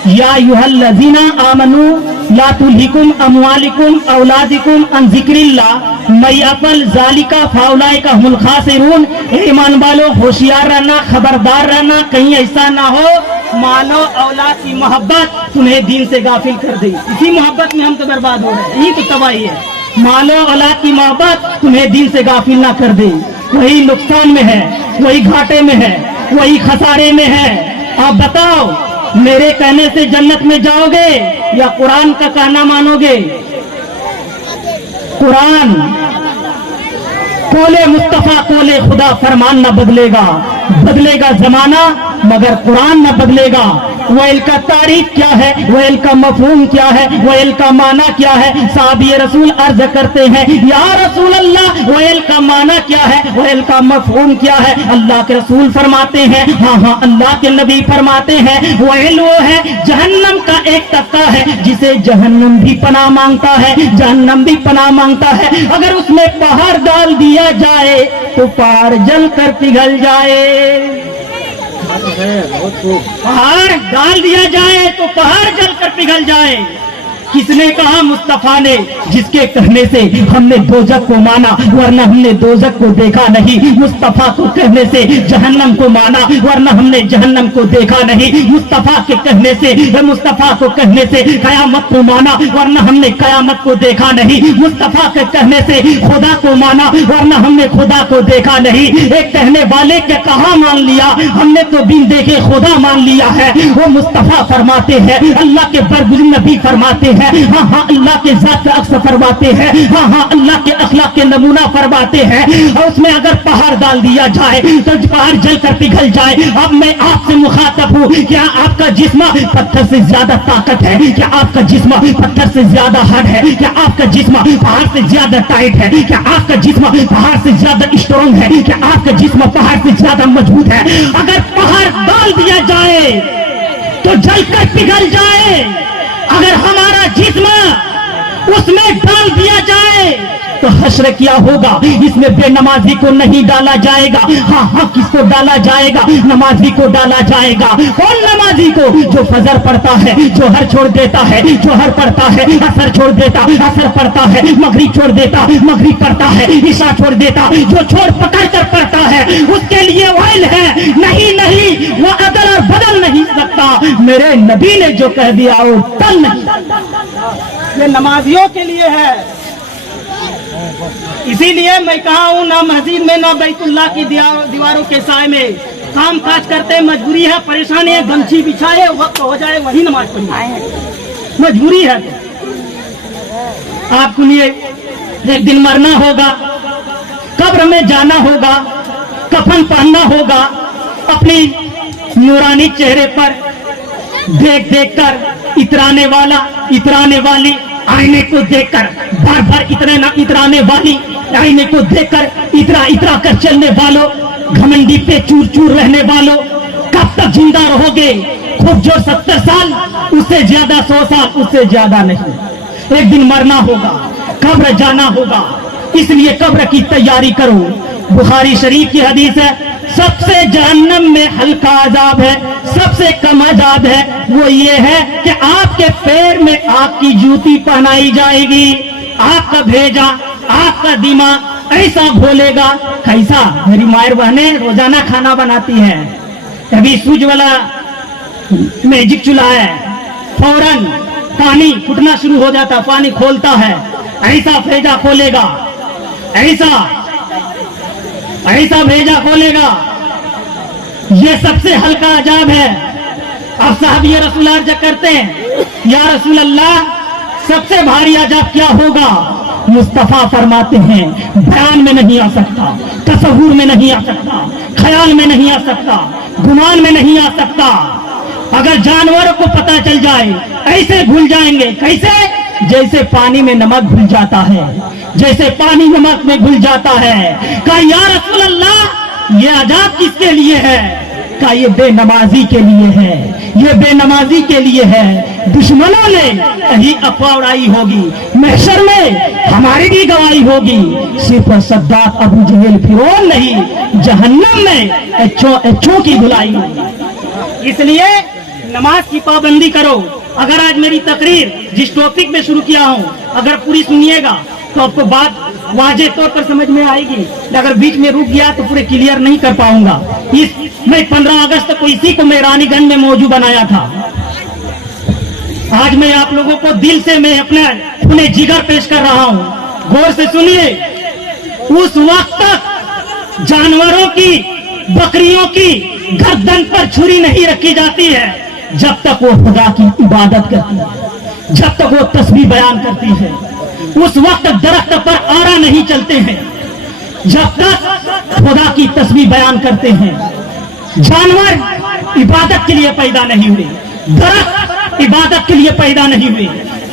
या अय्युहल्लज़ीना आमनू ला तुल्हिकुम अमवालिकुम औलादिकुम अन ज़िक्रिल्लाह मयअफल ज़ालिका फाउलाइका हुमुल खासिरून। ईमान वालों होशियार रहना, खबरदार रहना, कहीं ऐसा ना हो मालो औलाद की मोहब्बत तुम्हें दीन से गाफिल कर दे। इसी मोहब्बत में हम तो बर्बाद हो रहे हैं, यही तो तबाही है। मालो औलाद की मोहब्बत तुम्हें दीन से गाफिल ना कर दे, वही नुकसान में है, वही घाटे में है, वही खसारे में है। आप बताओ मेरे कहने से जन्नत में जाओगे या कुरान का कहना मानोगे? कुरान कोले मुस्तफा कोले खुदा फरमान न बदलेगा, बदलेगा जमाना मगर कुरान न बदलेगा। वैल का तारीफ क्या है, वैल का मफहूम क्या है, वैल का माना क्या है? साहबी रसूल अर्ज करते हैं या रसूल अल्लाह वैल का माना क्या है, वैल का मफहूम क्या है? अल्लाह के रसूल फरमाते हैं, हाँ अल्लाह के नबी फरमाते हैं वैल वो है जहन्नम का एक तबका है जिसे जहन्नम भी पनाह मांगता है, जहन्नम भी पनाह मांगता है। अगर उसमें पहाड़ डाल दिया जाए तो पहाड़ जल कर पिघल जाए, पहाड़ डाल दिया जाए तो पहाड़ जलकर पिघल जाए। किसने कहा? मुस्तफा ने, जिसके कहने से हमने दोजख को माना वरना हमने दोजख को देखा नहीं। मुस्तफा को कहने से जहन्नम को माना वरना हमने जहन्नम को देखा नहीं। मुस्तफा के कहने से, मुस्तफा को कहने से कयामत को माना वरना हमने कयामत को देखा नहीं। मुस्तफा के कहने से खुदा को माना वरना हमने खुदा को देखा नहीं। एक कहने वाले के कहा मान लिया, हमने तो बिन देखे खुदा मान लिया है। वो मुस्तफा फरमाते हैं, अल्लाह के बरगुज़र नबी फरमाते हैं, हाँ अल्लाह के ज़ात का अक्स फरमाते हैं, हाँ अल्लाह के अखलाक के नमूना फरमाते हैं। और उसमें अगर पहाड़ डाल दिया जाए तो पहाड़ जलकर पिघल जाए। अब मैं आपसे मुखातब हूँ, क्या आपका जिस्म पत्थर से ज्यादा ताकत है? क्या आपका जिस्म पत्थर से ज्यादा हार्ड है? क्या आपका जिस्म पहाड़ से ज्यादा टाइट है? क्या आपका जिस्म पहाड़ से ज्यादा स्ट्रॉन्ग है? क्या आपका जिस्म पहाड़ से ज्यादा मजबूत है? अगर पहाड़ डाल दिया जाए तो जलकर पिघल जाए। अगर हमारा जिस्म उसमें डाल दिया जाए तो हश्र क्या होगा? इसमें बेनमाजी को नहीं डाला जाएगा। हाँ किसको डाला जाएगा? नमाजी को डाला जाएगा। कौन नमाजी को? जो फजर पढ़ता है, जो हर छोड़ देता है, जो हर पढ़ता है, असर छोड़ देता, असर पढ़ता है, मगरिब छोड़ देता, मगरिब पढ़ता है, ईशा छोड़ देता, जो छोड़ पकड़ कर पढ़ता है उसके लिए वैल है। नहीं वो अदल और बदल नहीं सकता। मेरे नबी ने जो कह दिया वो टल नहीं, ये नमाजियों के लिए है। इसीलिए मैं कहा हूँ ना मस्जिद में ना बैतुल्लाह की दीवारों के साए में काम काज करते, मजबूरी है, परेशानी है, गमछी बिछाए वक्त हो जाए वही नमाज पढ़ी, मजबूरी है। आपको लिए एक दिन मरना होगा, कब्र में जाना होगा, कफन पहनना होगा। अपनी नूरानी चेहरे पर देख देख कर इतराने वाला, इतराने वाली, आईने को देखकर बार बार इतराने वाली, आईने को देखकर इतरा कर चलने वालों, घमंडी पे चूर चूर रहने वालों, कब तक जिंदा रहोगे? खूब जो 70 साल, उससे ज्यादा 100 साल, उससे ज्यादा नहीं। एक दिन मरना होगा, कब्र जाना होगा, इसलिए कब्र की तैयारी करो। बुखारी शरीफ की हदीस है, सबसे जहन्नम में हल्का अजाब है, सबसे कम अजाब है वो ये है कि आपके पैर में आपकी जूती पहनाई जाएगी। आपका भेजा, आपका दिमाग ऐसा भोलेगा। कैसा? मेरी मायर बहनें रोजाना खाना बनाती हैं, कभी सूज वाला मैजिक चूल्हा है, फौरन पानी फूटना शुरू हो जाता, पानी खोलता है, ऐसा भेजा खोलेगा, ऐसा भेजा खोलेगा। ये सबसे हल्का अजाब है। अब साहबी रसूल अर्ज करते हैं, या रसूल अल्लाह सबसे भारी अजाब क्या होगा? मुस्तफा फरमाते हैं बयान में नहीं आ सकता, तसव्वुर में नहीं आ सकता, ख्याल में नहीं आ सकता, गुमान में नहीं आ सकता। अगर जानवरों को पता चल जाए ऐसे भूल जाएंगे। कैसे? जैसे पानी में नमक घुल जाता है, जैसे पानी नमक में घुल जाता है। कहा या रसूल अल्लाह, ये अजाब किसके लिए है? कहा ये बेनमाजी के लिए है, ये बेनमाजी के लिए है। दुश्मनों ने यही अफवाह उड़ाई होगी, महशर में हमारी भी गवाही होगी। सिर्फ सद्दात अबू जहल फिरौन नहीं, जहन्नम में एचो की धुलाई होगी। इसलिए नमाज की पाबंदी करो। अगर आज मेरी तकरीर जिस टॉपिक में शुरू किया हूँ अगर पूरी सुनिएगा तो आपको बात वाजे तौर पर समझ में आएगी। अगर बीच में रुक गया तो पूरे क्लियर नहीं कर पाऊंगा। मैं 15 अगस्त को इसी को मैं रानीगंज में मौजू बनाया था। आज मैं आप लोगों को दिल से मैं अपने जिगर पेश कर रहा हूँ। गौर से सुनिए। उस वक्त तक जानवरों की, बकरियों की गर्दन पर छुरी नहीं रखी जाती है जब तक वो खुदा की इबादत करती है, जब तक वो तस्बीह बयान करती है। उस वक्त दरख्त पर आरा नहीं चलते हैं जब तक खुदा की तस्बीह बयान करते हैं। जानवर इबादत के लिए पैदा नहीं हुए, दरख्त इबादत के लिए पैदा नहीं हुए,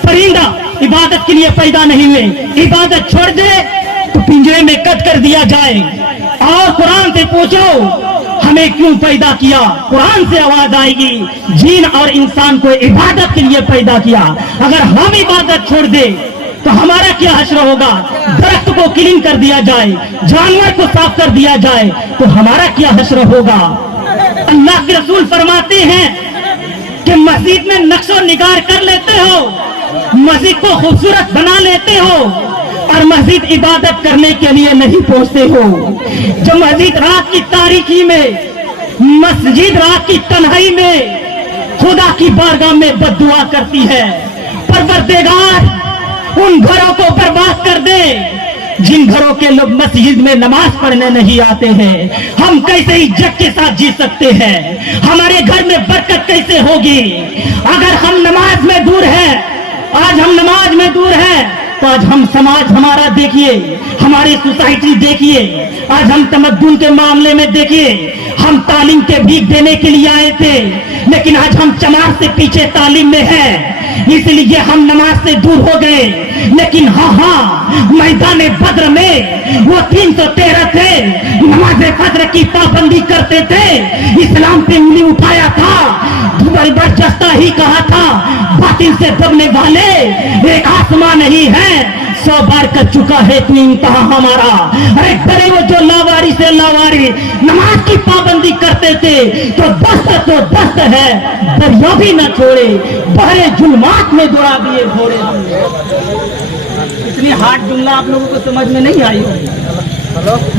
परिंदा इबादत के लिए पैदा नहीं हुए। इबादत छोड़ दे तो पिंजरे में कट कर दिया जाए। और कुरान से पूछो हमें क्यों पैदा किया? कुरान से आवाज आएगी, जीन और इंसान को इबादत के लिए पैदा किया। अगर हम इबादत छोड़ दे तो हमारा क्या हश्र होगा? दरख्त को क्लीन कर दिया जाए, जानवर को साफ कर दिया जाए तो हमारा क्या हश्र होगा? अल्लाह के रसूल फरमाते हैं कि मस्जिद में नक्शो निगार कर लेते हो, मस्जिद को खूबसूरत बना लेते हो और मस्जिद इबादत करने के लिए नहीं पहुंचते हो। जो मस्जिद रात की तारीकी में, मस्जिद रात की तन्हाई में खुदा की बारगाह में बद्दुआ करती है, परवरदिगार उन घरों को बर्बाद कर दे जिन घरों के लोग मस्जिद में नमाज पढ़ने नहीं आते हैं। हम कैसे इज्जत के साथ जी सकते हैं? हमारे घर में बरकत कैसे होगी अगर हम नमाज में दूर हैं? आज हम नमाज में दूर हैं तो आज हम समाज हमारा देखिए, हमारी सोसाइटी देखिए, आज हम तमद्दुन के मामले में देखिए। हम तालीम के भीख देने के लिए आए थे लेकिन आज हम चमार से पीछे तालीम में हैं, इसलिए हम नमाज से दूर हो गए। लेकिन हाँ, मैदान बद्र में वो 313 थे, नमाज फज्र की पाबंदी करते थे, इस्लाम पे उंगली उठाया था, जबरदस्ता ही कहा था बातिल से दबने वाले एक आसमां नहीं है, 100 बार कर चुका है तू इम्तिहा हमारा। अरे करे वो जो लावारी से लावारी नमाज की पाबंदी करते थे तो दस्त है, दरिया भी न छोड़े, बहरे जुल्मात में दौड़ा दिए घोड़े। इतनी हार्ड जुमला आप लोगों को समझ में नहीं आई होगी।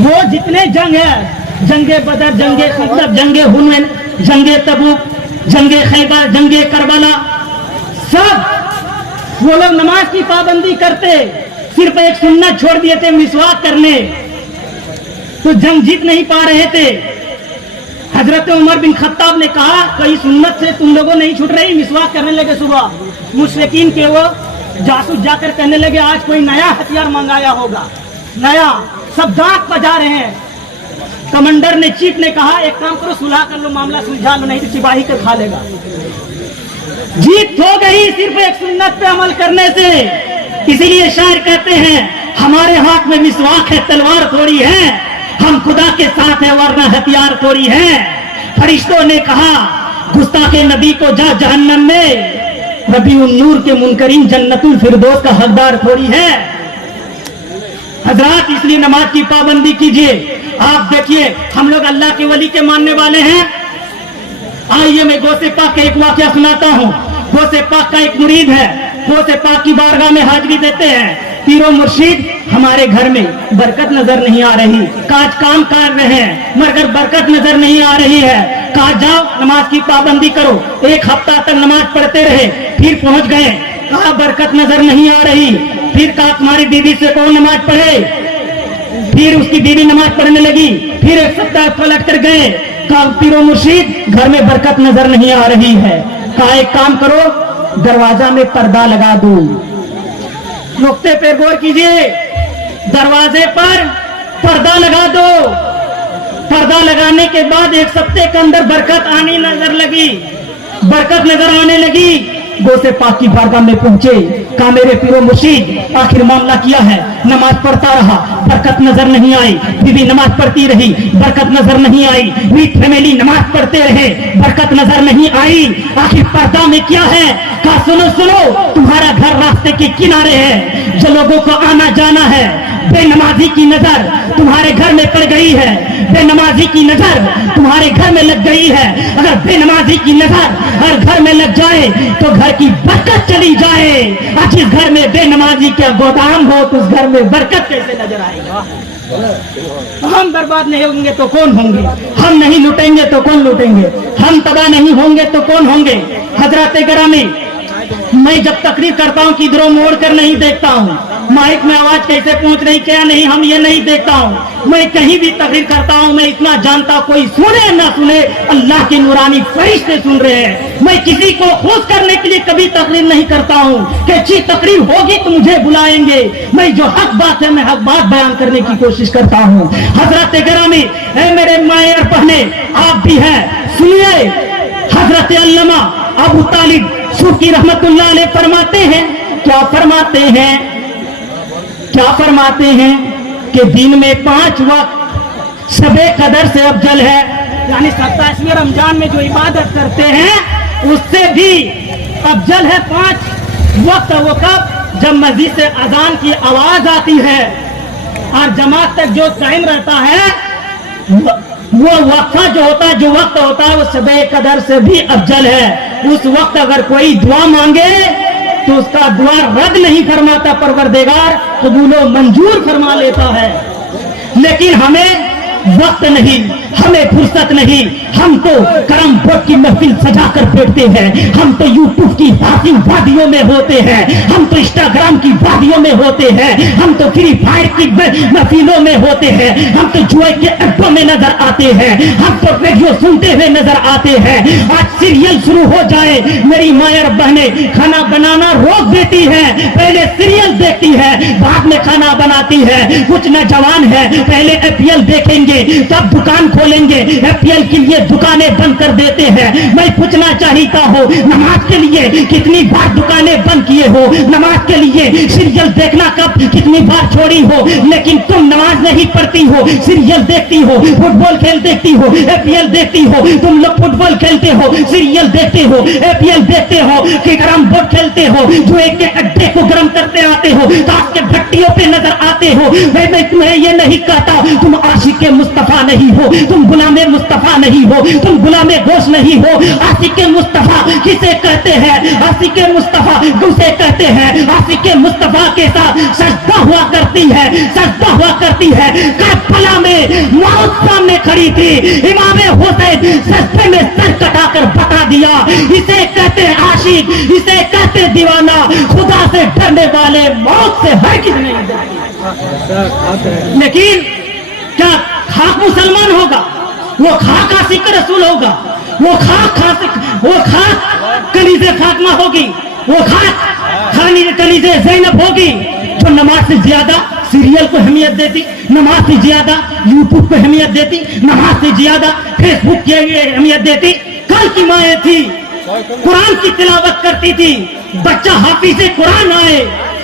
वो जितने जंग है, जंगे बदर, जंगे खंदक, जंगे हुनैन, जंगे तबूक, जंगे खैबर, जंगे करबला, सब वो लोग नमाज की पाबंदी करते, सिर्फ एक सुन्नत छोड़ दिए थे मिसवाक करने, तो जंग जीत नहीं पा रहे थे। हजरत उमर बिन खत्ताब ने कहा कई सुन्नत से तुम लोगों नहीं छूट रही, मिसवाक करने लगे। सुबह मुशरिकीन के वो जासूस जाकर कहने लगे आज कोई नया हथियार मंगाया होगा, नया, सब दांत बजा रहे हैं। कमांडर ने, चीफ ने कहा एक काम करो, सुलह कर लो, मामला सुलझा लो, नहीं तो सिपाही को खा लेगा। जीत हो गई सिर्फ एक सुन्नत पे अमल करने से। इसीलिए शायर कहते हैं हमारे हाथ में मिसवाक है, तलवार थोड़ी है, हम खुदा के साथ है वरना हथियार थोड़ी है। फरिश्तों ने कहा गुस्ताखे नबी को जा जहन्नम में, रबीउन नूर के मुनकरीन जन्नतुल फिरदौस का हकदार थोड़ी है। हजरात, इसलिए नमाज की पाबंदी कीजिए। आप देखिए हम लोग अल्लाह के वली के मानने वाले हैं। आइए मैं गौसे पाक का एक वाकया सुनाता हूँ। गौसे पाक का एक मुरीद है, गौसे पाक की बारगाह में हाजिरी देते हैं। पीरो मुर्शिद हमारे घर में बरकत नजर नहीं आ रही, काज काम कर रहे हैं मगर बरकत नजर नहीं आ रही है। कहा जाओ नमाज की पाबंदी करो। एक हफ्ता तक नमाज पढ़ते रहे, फिर पहुंच गए, कहा बरकत नजर नहीं आ रही। फिर कहा तुम्हारी बीवी से कौन नमाज पढ़े, फिर उसकी बीवी नमाज पढ़ने लगी। फिर एक सप्ताह पलट कर गए, कहा पीरो मुर्शिद घर में बरकत नजर नहीं आ रही है। कहा एक काम करो, दरवाजा में पर्दा लगा दो। नुक्ते पे गौर कीजिए, दरवाजे पर पर्दा लगा दो। पर्दा लगाने के बाद एक सप्ताह के अंदर बरकत आने नजर लगी, बरकत नजर आने लगी। गो से पाक की बारगाह में पहुंचे। कहा मेरे पीरो मुर्शीद आखिर मामला किया है। नमाज पढ़ता रहा, बरकत नजर नहीं आई। बीवी नमाज पढ़ती रही, बरकत नजर नहीं आई। वीट फैमिली नमाज पढ़ते रहे, बरकत नजर नहीं आई। आखिर पर्दा में क्या है? कहा सुनो सुनो, तुम्हारा घर रास्ते के किनारे है, जो लोगों को आना जाना है, बेनमाजी की नजर तुम्हारे घर में पड़ गई है, बेनमाजी की नजर तुम्हारे घर में लग गई है। अगर बेनमाजी की नजर हर घर में लग जाए तो घर की बरकत चली जाए। आज जिस घर में बेनमाजी का गोदाम हो तो उस घर में बरकत कैसे नजर आएगा? हम बर्बाद नहीं होंगे तो कौन होंगे? हम नहीं लूटेंगे तो कौन लूटेंगे? हम तबाह नहीं होंगे तो कौन होंगे? हजरत गिरामी, मैं जब तकरीर करता हूँ किधरों मोड़ कर नहीं देखता हूँ, माइक में आवाज कैसे पहुंच रही क्या नहीं, हम ये नहीं देखता हूँ। मैं कहीं भी तकरीर करता हूँ, मैं इतना जानता, कोई सुने ना सुने, अल्लाह के नूरानी फरिश्ते सुन रहे हैं। मैं किसी को खुश करने के लिए कभी तकरीर नहीं करता हूँ कि अच्छी तकरीर होगी तो मुझे बुलाएंगे। मैं जो हक बात है, मैं हक बात बयान करने की कोशिश करता हूँ। हजरत गिरामी, है मेरे माए और बहने, आप भी हैं, सुनिए। हजरत अल्लामा अबू तालिब सूफी रहमतुल्लाह अलैह फरमाते हैं, क्या फरमाते हैं? क्या फरमाते हैं कि दिन में 5 वक्त सबे कदर से अफजल है। यानी 27वें रमजान में जो इबादत करते हैं उससे भी अफजल है 5 वक्त। वो कब? जब मस्जिद से अजान की आवाज आती है और जमात तक जो टाइम रहता है, वो वक्फा जो होता है, जो वक्त होता है, वो सबे कदर से भी अफजल है। उस वक्त अगर कोई दुआ मांगे तो उसका दुआ रद्द नहीं फरमाता परवरदिगार, कबूलो मंजूर फरमा लेता है। लेकिन हमें वक्त नहीं, हमें फुर्सत नहीं, हम तो करम बोर्ड की महफिल सजा कर बैठते हैं, हम तो यूट्यूब की हासिल वादियों में होते हैं, हम तो इंस्टाग्राम की वादियों में होते हैं, हम तो फ्री फायर की महफिलों में होते हैं, हम तो जुए के अड्डों में नजर आते हैं, हम तो रेडियो सुनते हुए नजर आते हैं। आज सीरियल शुरू हो जाए, मेरी माए और बहने खाना बनाना रोक देती है, पहले सीरियल देखती है, बाद में खाना बनाती है। कुछ नौजवान है पहले एपीएल देखेंगे तब दुकान खोलेंगे, एपीएल के लिए दुकानें बंद कर देते हैं। मैं पूछना चाहता हूँ, नमाज के लिए कितनी बार दुकानें बंद किए हो? नमाज के लिए सीरियल देखना कब कितनी बार छोड़ी हो? लेकिन तुम नमाज नहीं पढ़ती हो, सीरियल देखती हो, फुटबॉल खेल देखती हो, एपीएल देखती हो। तुम लोग फुटबॉल खेलते हो, सीरियल देखते हो, एपीएल देखते हो, कि कैरम बोर्ड खेलते हो, जो एक अड्डे को गर्म करते आते हो, ताश के भट्टियों पे नजर आते हो। मैं तुम्हें ये नहीं कहता तुम आशिक मुस्तफा नहीं हो, तुम गुलाम मुस्तफा नहीं हो, तुम गुलाम गोश नहीं हो। आशिक मुस्तफा किसे कहते हैं? आशिक मुस्तफा उसे कहते हैं आशिक मुस्तफा के साथ सजदा हुआ करती है, सजदा हुआ करती है। करबला में मौत सामने खड़ी थी, इमाम हुसैन सजदे में सर कटाकर बता दिया, इसे कहते हैं आशिक, इसे कहते हैं दीवाना। खुदा से डरने वाले मौत से हरगिज़ नहीं डरते। लेकिन क्या खाक मुसलमान होगा? वो खाक आशिक रसूल होगा, वो खाक कलीज़े फातिमा होगी, वो खाक कलीज़े ज़ैनब होगी, जो नमाज से ज्यादा सीरियल को अहमियत देती, नमाज से ज्यादा यूट्यूब को अहमियत देती, नमाज से ज्यादा फेसबुक की अहमियत देती। कल की माएँ थी कुरान की तिलावत करती थी, बच्चा हाफिज़े कुरान आए,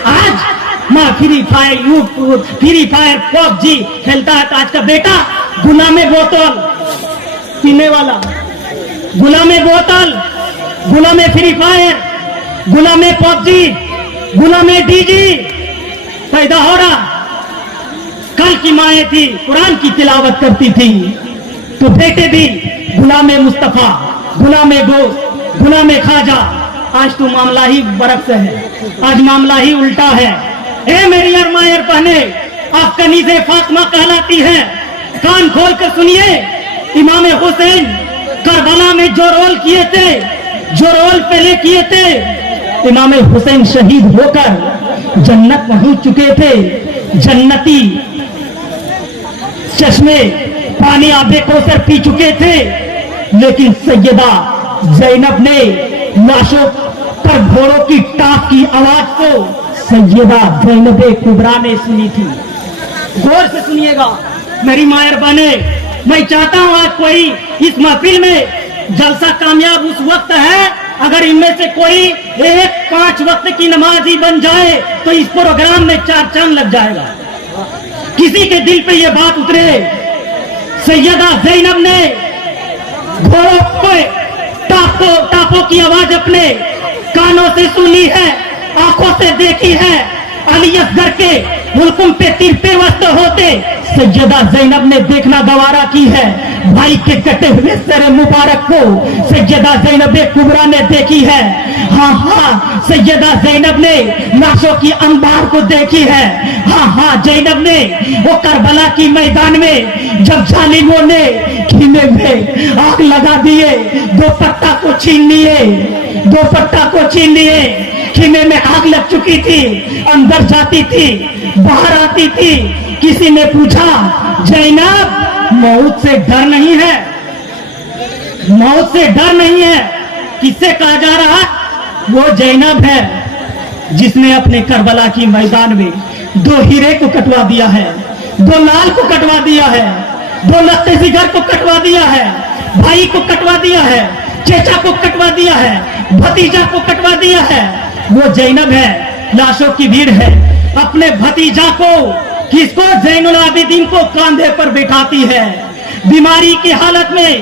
आज माँ free fire YouTube, free fire PUBG खेलता है। तो आज का बेटा गुलामे बोतल पीने वाला, गुलामे बोतल, गुलामे फ्री फायर, गुलामे पबजी, गुलामे डीजी पैदा हो रहा। कल की माएँ थी कुरान की तिलावत करती थी, तो बेटे भी गुलामे मुस्तफा, गुलामे गोश्त, गुलामे खाजा। आज तो मामला ही बरक्स है, आज मामला ही उल्टा है। ए मेरी अरमाए और बहने, आप कनीज़े फातिमा कहलाती हैं, कान खोल कर सुनिए। इमाम हुसैन करबला में जो रोल किए थे, जो रोल पहले किए थे, इमाम हुसैन शहीद होकर जन्नत पहुंच चुके थे। जन्नती चश्मे पानी आबे कौसर पी चुके थे, लेकिन सैयदा ज़ैनब ने लाशों पर घोड़ों की टाप की आवाज को सैयदा ज़ैनब कुबरा ने सुनी थी। गौर से सुनिएगा मेरी मायर बने। मैं चाहता हूं आज कोई इस महफिल में जलसा कामयाब उस वक्त है अगर इनमें से कोई एक 5 वक्त की नमाजी बन जाए तो इस प्रोग्राम में 4 चांद लग जाएगा। किसी के दिल पे ये बात उतरे। सैयदा ज़ैनब ने घोड़ों पे टापों की आवाज अपने कानों से सुनी है, आंखों से देखी है। अली असगर के हुल्कुम पे तिरपे वस्त होते सैयदा ज़ैनब ने देखना गवारा की है। भाई के कटे हुए सर मुबारक को सैयदा ज़ैनब कुबरा ने देखी है। हाँ हाँ, सैयदा ज़ैनब ने लाशों की अंबार को देखी है। हाँ हाँ, ज़ैनब ने वो करबला की मैदान में जब जालिमों ने खीमे में आग लगा दिए, दोपट्टा को छीन लिए, दोपट्टा को छीन लिए। खीमे में आग लग चुकी थी, अंदर जाती थी, बाहर आती थी। किसी ने पूछा, ज़ैनब मौत से डर नहीं है? मौत से डर नहीं है? किससे कहा जा रहा? वो ज़ैनब है जिसने अपने करबला की मैदान में 2 हीरे को कटवा दिया है, 2 लाल को कटवा दिया है, 2 लत्ते जिगर को कटवा दिया है, भाई को कटवा दिया है, चेचा को कटवा दिया है, भतीजा को कटवा दिया है। वो ज़ैनब है, लाशों की भीड़ है। अपने भतीजा को, किसको? ज़ैनुल आबिदीन को कांधे पर बिठाती है। बीमारी की हालत में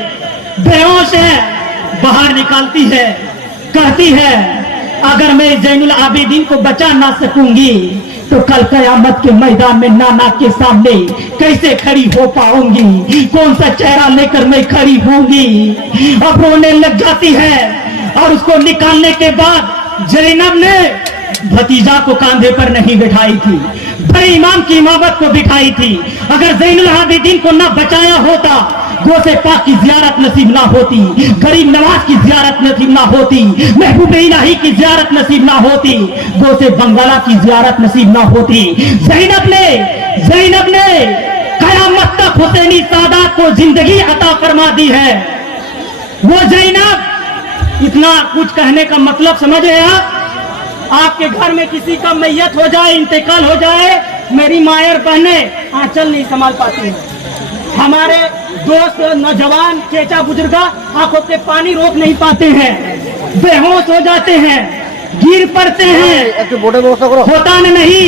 बेहोश है, बाहर निकालती है, कहती है अगर मैं ज़ैनुल आबिदीन को बचा ना सकूंगी तो कल कयामत के मैदान में नाना के सामने कैसे खड़ी हो पाऊंगी? कौन सा चेहरा लेकर मैं खड़ी होंगी? अब रोने लग जाती है। और उसको निकालने के बाद ज़ैनब ने भतीजा को कांधे पर नहीं बिठाई थी, बड़े इमाम की इमामत को बिठाई थी। अगर ज़ैनुल आबिदीन को ना बचाया होता, गोसे पाक की ज़ियारत नसीब ना होती, गरीब नवाज की ज़ियारत नसीब ना होती, महबूब इलाही की ज़ियारत नसीब ना होती, गोसे बंगाला की ज़ियारत नसीब ना होती। ज़ैनब ने कयामत तक हुसैनी सादात को जिंदगी अता फरमा दी है। वो ज़ैनब, इतना कुछ कहने का मतलब समझ रहे आप? आपके घर में किसी का मैयत हो जाए, इंतकाल हो जाए, मेरी मायर बहनें आंचल नहीं संभाल पाती हैं। हमारे दोस्त नौजवान चेचा बुजुर्गा आंखों के पानी रोक नहीं पाते हैं, बेहोश हो जाते हैं, गिर पड़ते हैं, होता नहीं।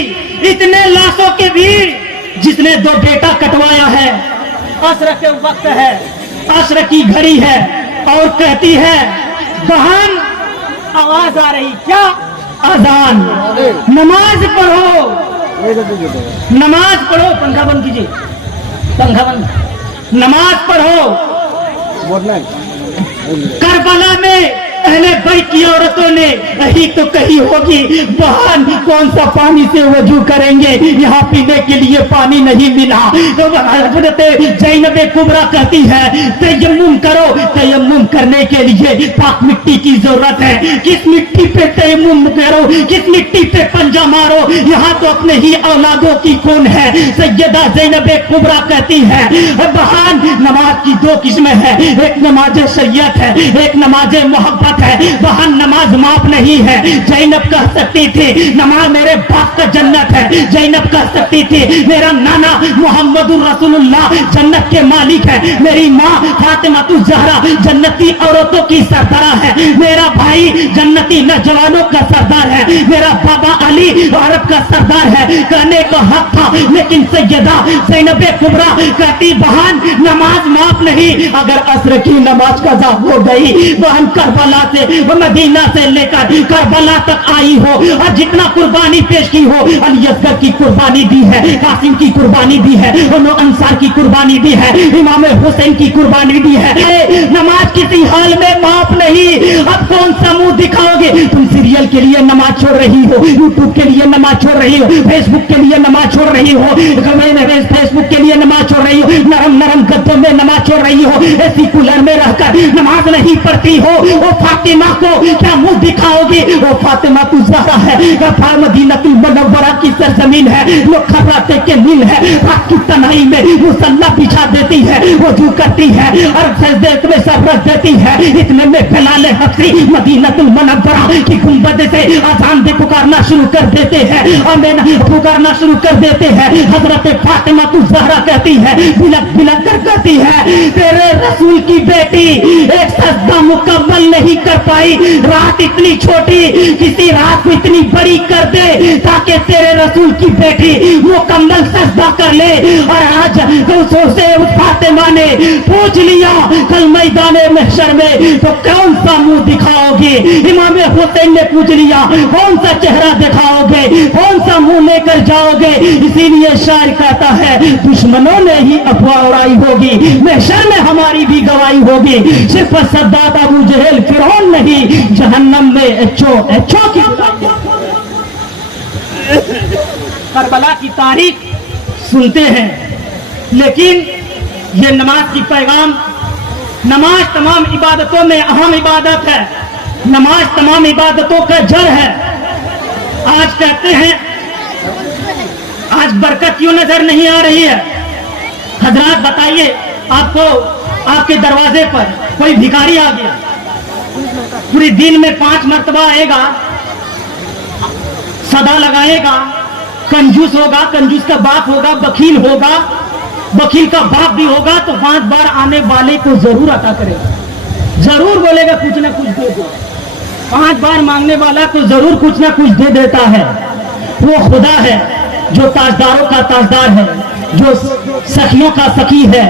इतने लाशों के भीड़, जिसने 2 बेटा कटवाया है, असर के वक्त है, असर की घड़ी है, और कहती है बहन आवाज आ रही, क्या? अजान। नमाज पढ़ो, नमाज पढ़ो। पंखा बंद कीजिए, पंखा बंद। नमाज पढ़ो। करबला में अहले बैत की औरतों ने यही तो कही होगी, बहन कौन सा पानी से वजू करेंगे, यहाँ पीने के लिए पानी नहीं मिला। तो हज़रत ज़ैनब कुबरा कहती है तयम्मुम करो। तयम्मुम करने के लिए पाक मिट्टी की जरूरत है। किस मिट्टी पे तयम्मुम करो, किस मिट्टी पे पंजा मारो? यहाँ तो अपने ही औलादों की खून है। सैयदा ज़ैनब कुबरा कहती है बहन नमाज की 2 किस्में हैं, एक नमाज शरीयत है, एक नमाज मोहब्बत है। बहन नमाज माफ नहीं है। ज़ैनब कह सकती थी नमाज मेरे बाप का जन्नत है। ज़ैनब कह सकती थी मेरा नाना मोहम्मदुर रसूलुल्लाह जन्नत के मालिक है। मेरी माँ फातिमातु ज़हरा जन्नती औरतों की सरदार है। मेरा भाई जन्नती नौजवानों का सरदार है। मेरा बाबा अली अरब का सरदार है। कहने का हक था, लेकिन सैयदा ज़ैनब कुबरा कहती बहन नमाज माफ नहीं। अगर असर की नमाज कज़ा हो गई, बहन करबला से मदीना से लेकर करबला तक आई हो और जितना कुर्बानी पेश की हो, अली असगर की कुर्बानी दी है, कासिम की कुर्बानी दी है, अंसार की कुर्बानी दी है, इमाम हुसैन की कुर्बानी दी है। नमाज किसी हाल में माफ नहीं। अब कौन सा मुंह दिखाओगे? तुम सीरियल के लिए नमाज छोड़ रही हो, यूट्यूब के लिए नमाज छोड़ रही हो, फेसबुक के लिए नमाज छोड़ रही हो, फेसबुक के लिए नमाज छोड़ रही हो, नरम नरम गद्दों में नमाज छोड़ रही हो, एसी कूलर में रहकर नमाज नहीं पढ़ती हो। वो फातिमा को क्या मुंह दिखाओगी? वो फातिमा तु ज़हरा है, मदीनतुल मुनव्वरा की सरजमीन है, वो खर्राते के नील है। रात की तन्हाई में मुसल्ला बिछा देती है, वजू करती है और सजदे में सर रख देती है। इतने में बिलाल हबशी मदीनतुल मनव्वरा की गुंबद से अजान दे पुकारना शुरू कर देते हैं, आमीन पुकारना शुरू कर देते हैं। हजरत फातिमा तू ज़हरा कहती है, बिलक बिलक कर कहती है, तेरे रसूल की बेटी एक सजदा मुकम्मल नहीं कर पाई, रात इतनी छोटी, किसी रात को इतनी बड़ी कर दे ताकि तेरे रसूल की बेटी मुकम्मल सजदा कर ले। और आज से फातिमा ने पूछ लिया कल मैदान महशर में तो कौन सा मुंह दिखाओगे? इमाम हुसैन ने पूछ लिया कौन सा चेहरा दिखाओगे, कौन सा मुंह लेकर जाओगे? इसीलिए शायर कहता है दुश्मनों ने ही अफवाह उड़ाई होगी, महशर में हमारी भी गवाही होगी। सिर्फ सद्दात अबू जहल फिरौन नहीं, जहन्नम में एचो की करबला की तारीख सुनते हैं, लेकिन ये नमाज की पैगाम, नमाज तमाम इबादतों में अहम इबादत है, नमाज तमाम इबादतों का जड़ है। आज कहते हैं आज बरकत क्यों नजर नहीं आ रही है? हजरात बताइए, आपको आपके दरवाजे पर कोई भिखारी आ गया, पूरे दिन में 5 मरतबा आएगा, सदा लगाएगा, कंजूस होगा, कंजूस का बाप होगा, बखील होगा, वकील का बाप भी होगा, तो 5 बार आने वाले को जरूर अता करेगा, जरूर बोलेगा कुछ ना कुछ दे दो। 5 बार मांगने वाला को जरूर कुछ ना कुछ दे देता है। वो खुदा है जो ताजदारों का ताजदार है, जो सखियों का सखी है,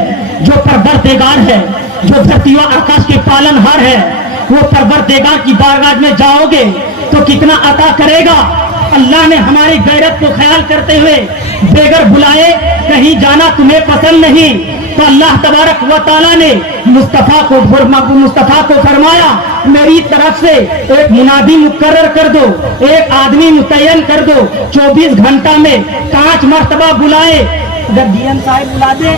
जो परवरदिगार है, जो धरती और आकाश के पालनहार है। वो परवरदिगार की बारगाह में जाओगे तो कितना अता करेगा। अल्लाह ने हमारी गैरत को ख्याल करते हुए बेगर बुलाए कहीं जाना तुम्हें पसंद नहीं, तो अल्लाह तबारक व तआला ने मुस्तफा को फरमाया मेरी तरफ से एक मुनादी मुकर्रर कर दो, एक आदमी मुतय्यन कर दो, 24 घंटा में 5 मरतबा बुलाए। अगर डीएम साहब बुला दे,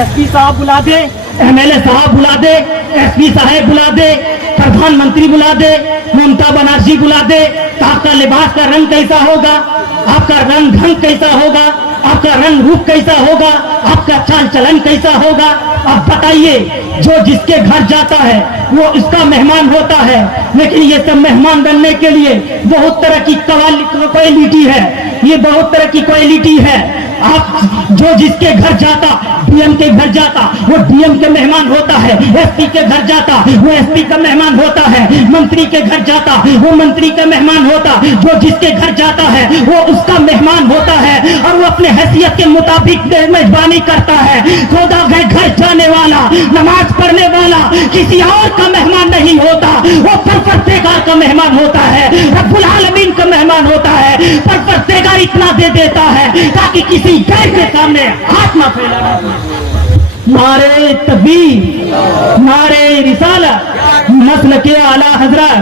एसपी साहब बुला दे, एमएलए साहब बुला दे, एसपी साहब बुला दे, प्रधानमंत्री बुला दे, ममता बनर्जी बुला दे, तो आपका लिबास का रंग कैसा होगा, आपका रंग ढंग कैसा होगा, आपका रंग रूप कैसा होगा, आपका चाल चलन कैसा होगा? आप बताइए। जो जिसके घर जाता है वो उसका मेहमान होता है, लेकिन ये सब मेहमान बनने के लिए बहुत तरह की क्वालिटी है, ये बहुत तरह की क्वालिटी है। आप जो जिसके घर जाता, डीएम के घर जाता वो डीएम के मेहमान होता है, एसपी के घर जाता वो एसपी का मेहमान होता है, मंत्री के घर जाता वो मंत्री का मेहमान होता, जो जिसके घर जाता है वो उसका मेहमान होता है, और वो अपने हैसियत के मुताबिक मेजबानी करता है। खुदा के घर जाने वाला, नमाज पढ़ने वाला किसी और का मेहमान नहीं होता, वो परवरदिगार का मेहमान होता है, रब्बुल आलमीन का मेहमान होता है। परवरदिगार इतना दे देता है ताकि किसी गैर के सामने हाथ ना फैलाना। नारे तकबीर, नारे रिसालत, मसलक के आला हजरत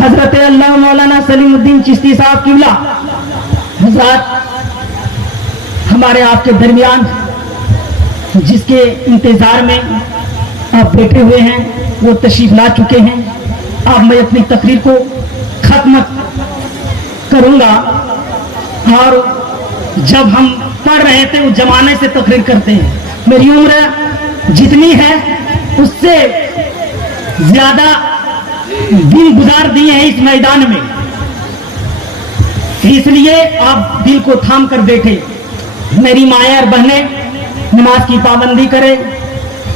हजरत अल्लाह मौलाना सलीमुद्दीन चिश्ती साहब किबला हजरत हमारे आपके दरमियान, जिसके इंतजार में आप बैठे हुए हैं, वो तशरीफ ला चुके हैं। अब मैं अपनी तकरीर को खत्म करूंगा, और जब हम पढ़ रहे थे उस जमाने से तकरीर करते हैं। मेरी उम्र जितनी है उससे ज्यादा दिन गुजार दिए हैं इस मैदान में, इसलिए आप दिल को थाम कर बैठे। मेरी माया और बहनें नमाज की पाबंदी करें,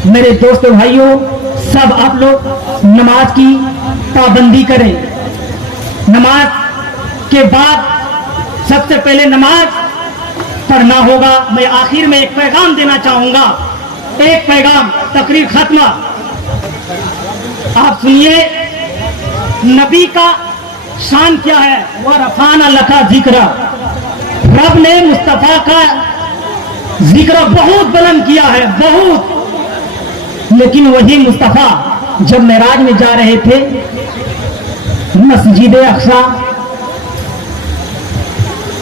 मेरे दोस्तों भाइयों सब आप लोग नमाज की पाबंदी करें। नमाज के बाद सबसे पहले नमाज पढ़ना होगा। मैं आखिर में एक पैगाम देना चाहूंगा, एक पैगाम, तकरीर खत्म। आप सुनिए, नबी का शान क्या है? वह रफाना लका जिक्र, रब ने मुस्तफा का जिक्र बहुत बुलंद किया है, बहुत। लेकिन वही मुस्तफा जब मेराज में जा रहे थे मस्जिद अक्सा,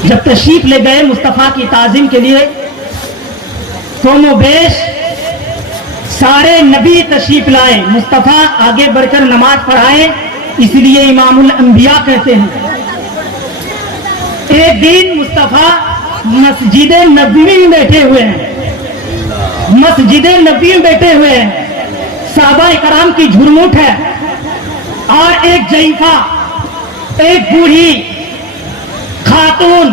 जब तशरीफ ले गए मुस्तफा की ताजीम के लिए, तो मोबेश सारे नबी तशरीफ लाए, मुस्तफा आगे बढ़कर नमाज पढ़ाए, इसलिए इमामुल अंबिया कहते हैं। एक दिन मुस्तफा मस्जिद नबवी में बैठे हुए हैं, मस्जिद नबवी में बैठे हुए हैं, साहबा इकराम की झुरमुट है, और एक जईफा एक बूढ़ी खातून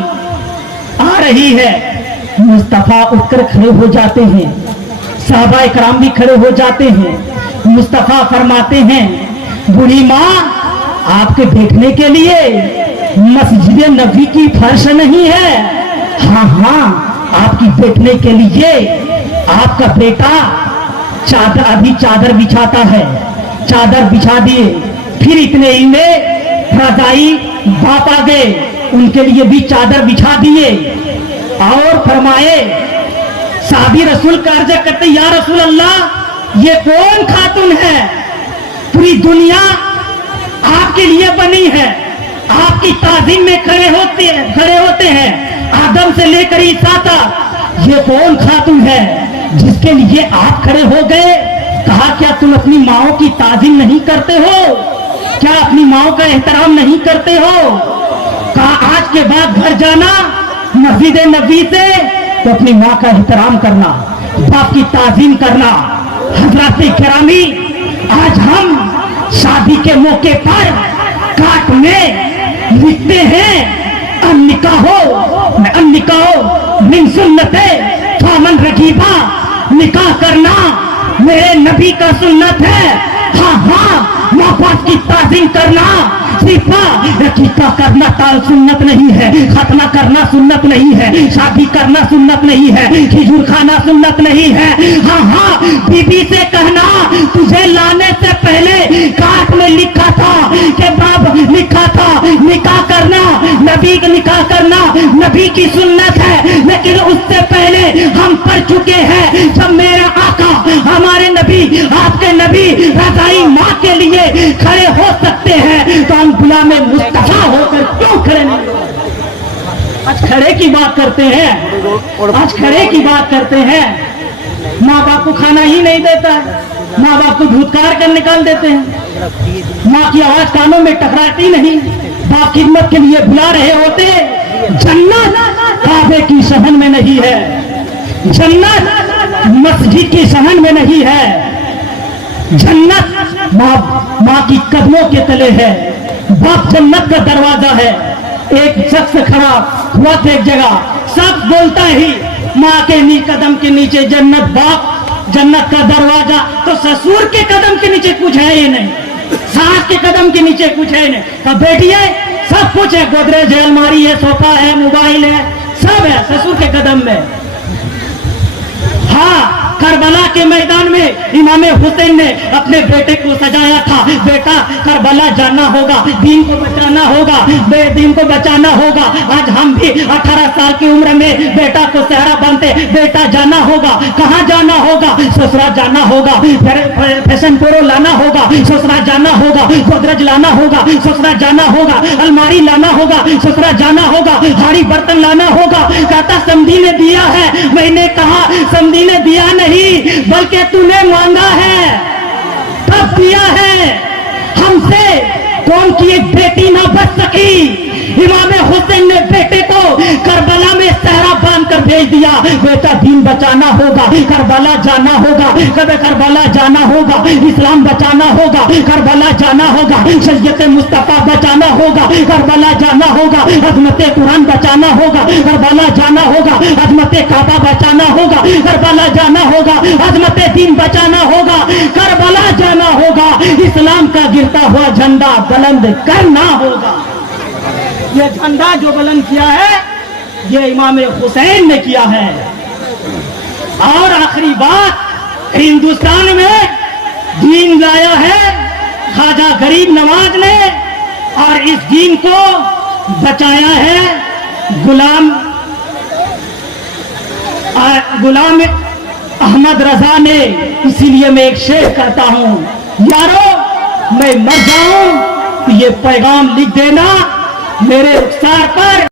आ रही है, मुस्तफा उठकर खड़े हो जाते हैं, साहबा इकराम भी खड़े हो जाते हैं। मुस्तफा फरमाते हैं, बूढ़ी माँ आपके बैठने के लिए मस्जिद नबी की फर्श नहीं है। हाँ हाँ, आपकी बैठने के लिए आपका बेटा चादर, अभी चादर बिछाता है, चादर बिछा दिए। फिर इतने ही में रजाई बाप आ गए, उनके लिए भी चादर बिछा दिए और फरमाए, साहबी रसूल का अर्ज करते, या रसूल अल्लाह ये कौन खातून है? पूरी दुनिया आपके लिए बनी है, आपकी ताजीम में खड़े होते हैं आदम से लेकर ईसा तक। ये कौन खातून है जिसके लिए आप खड़े हो गए? कहा क्या तुम अपनी माओ की ताजीम नहीं करते हो? क्या अपनी माओ का एहतराम नहीं करते हो? कहा आज के बाद घर जाना मस्जिद नबी से तो अपनी माँ का एहतराम करना, बाप की ताजीम करना। हजरत किरामी, आज हम शादी के मौके पर काट में लिखते हैं, अन्निकाहो मिन सुन्नते फामन रगीबा, निकाह करना मेरे नबी का सुन्नत है। हाँ हाँ, माँ बाप की ताजीम करना, सिफा रकीका करना ताल सुन्नत नहीं है, खतना करना सुन्नत नहीं है, शादी करना सुन्नत नहीं है, खिजूर खाना सुन्नत नहीं है। हाँ हाँ, बीबी से कहना तुझे लाने से पहले काट में लिखा था कि बाप लिखा था निकाह करना, नबी का निकाह करना नबी की सुन्नत है। लेकिन उससे पहले हम पढ़ चुके हैं, जब मेरा आका हमारे नबी आपके नबी रज़ाई माँ के लिए खड़े हो सकते हैं तो हम गुलामे मुस्तफा होकर क्यों खड़े नहीं? आज खड़े की बात करते हैं, आज खड़े की बात करते हैं। माँ बाप को खाना ही नहीं देता है, माँ बाप को धुतकार कर निकाल देते हैं, माँ की आवाज कानों में टकराती नहीं, बाप खिदमत के लिए बुला रहे होते। जन्नत काबे की सहन में नहीं है, जन्नत मस्जिद की सहन में नहीं है, जन्नत माँ की कदमों के तले है, बाप जन्नत का दरवाजा है। एक शख्स खड़ा हुआ था एक जगह, सब बोलता ही माँ के कदम के नीचे जन्नत, बाप जन्नत का दरवाजा। तो ससुर के कदम के नीचे कुछ है ही नहीं, सास के कदम के नीचे कुछ है नहीं। अब बेटी है, सब कुछ है, गोदरेज है, अलमारी है, सोफा है, मोबाइल है, सब है ससुर के कदम में। हाँ, करबला के मैदान में इमाम हुसैन ने अपने बेटे को सजाया था, बेटा करबला जाना होगा, दीन को बचाना होगा, दीन को बचाना होगा। आज हम भी 18 साल की उम्र में बेटा को सेहरा बांधते, बेटा जाना होगा, कहाँ जाना होगा? ससुराल जाना होगा, फैशन प्रो लाना होगा, ससुराल जाना होगा, गोदरेज लाना होगा, ससुराल जाना होगा, अलमारी लाना होगा, ससुराल जाना होगा, हाड़ी बर्तन लाना होगा। कहता समधी ने दिया है, मैंने कहा समधी ने दिया नहीं बल्कि तूने मांगा है, तब दिया है। हमसे कौन की एक बेटी ना बच सकी। इमाम हुसैन ने बेटे को करबला में सहरा बांध कर भेज दिया, बेटा दीन बचाना होगा, करबला जाना होगा, कभी करबला जाना होगा, इस्लाम बचाना होगा, करबला जाना होगा, शरीयत मुस्तफा बचाना होगा, करबला जाना होगा, अजमत कुरान बचाना होगा, करबला जाना होगा, अजमत काबा बचाना होगा, करबला जाना होगा, अजमत दीन बचाना होगा, करबला जाना होगा, इस्लाम का गिरता हुआ झंडा बुलंद करना होगा। ये झंडा जो बुलंद किया है ये इमाम हुसैन ने किया है। और आखिरी बात, हिंदुस्तान में दीन लाया है ख्वाजा गरीब नवाज ने, और इस दीन को बचाया है गुलाम अहमद रजा ने। इसीलिए मैं एक शेर करता हूं, यारो मैं मर जाऊं तो ये पैगाम लिख देना मेरे रुखसार पर।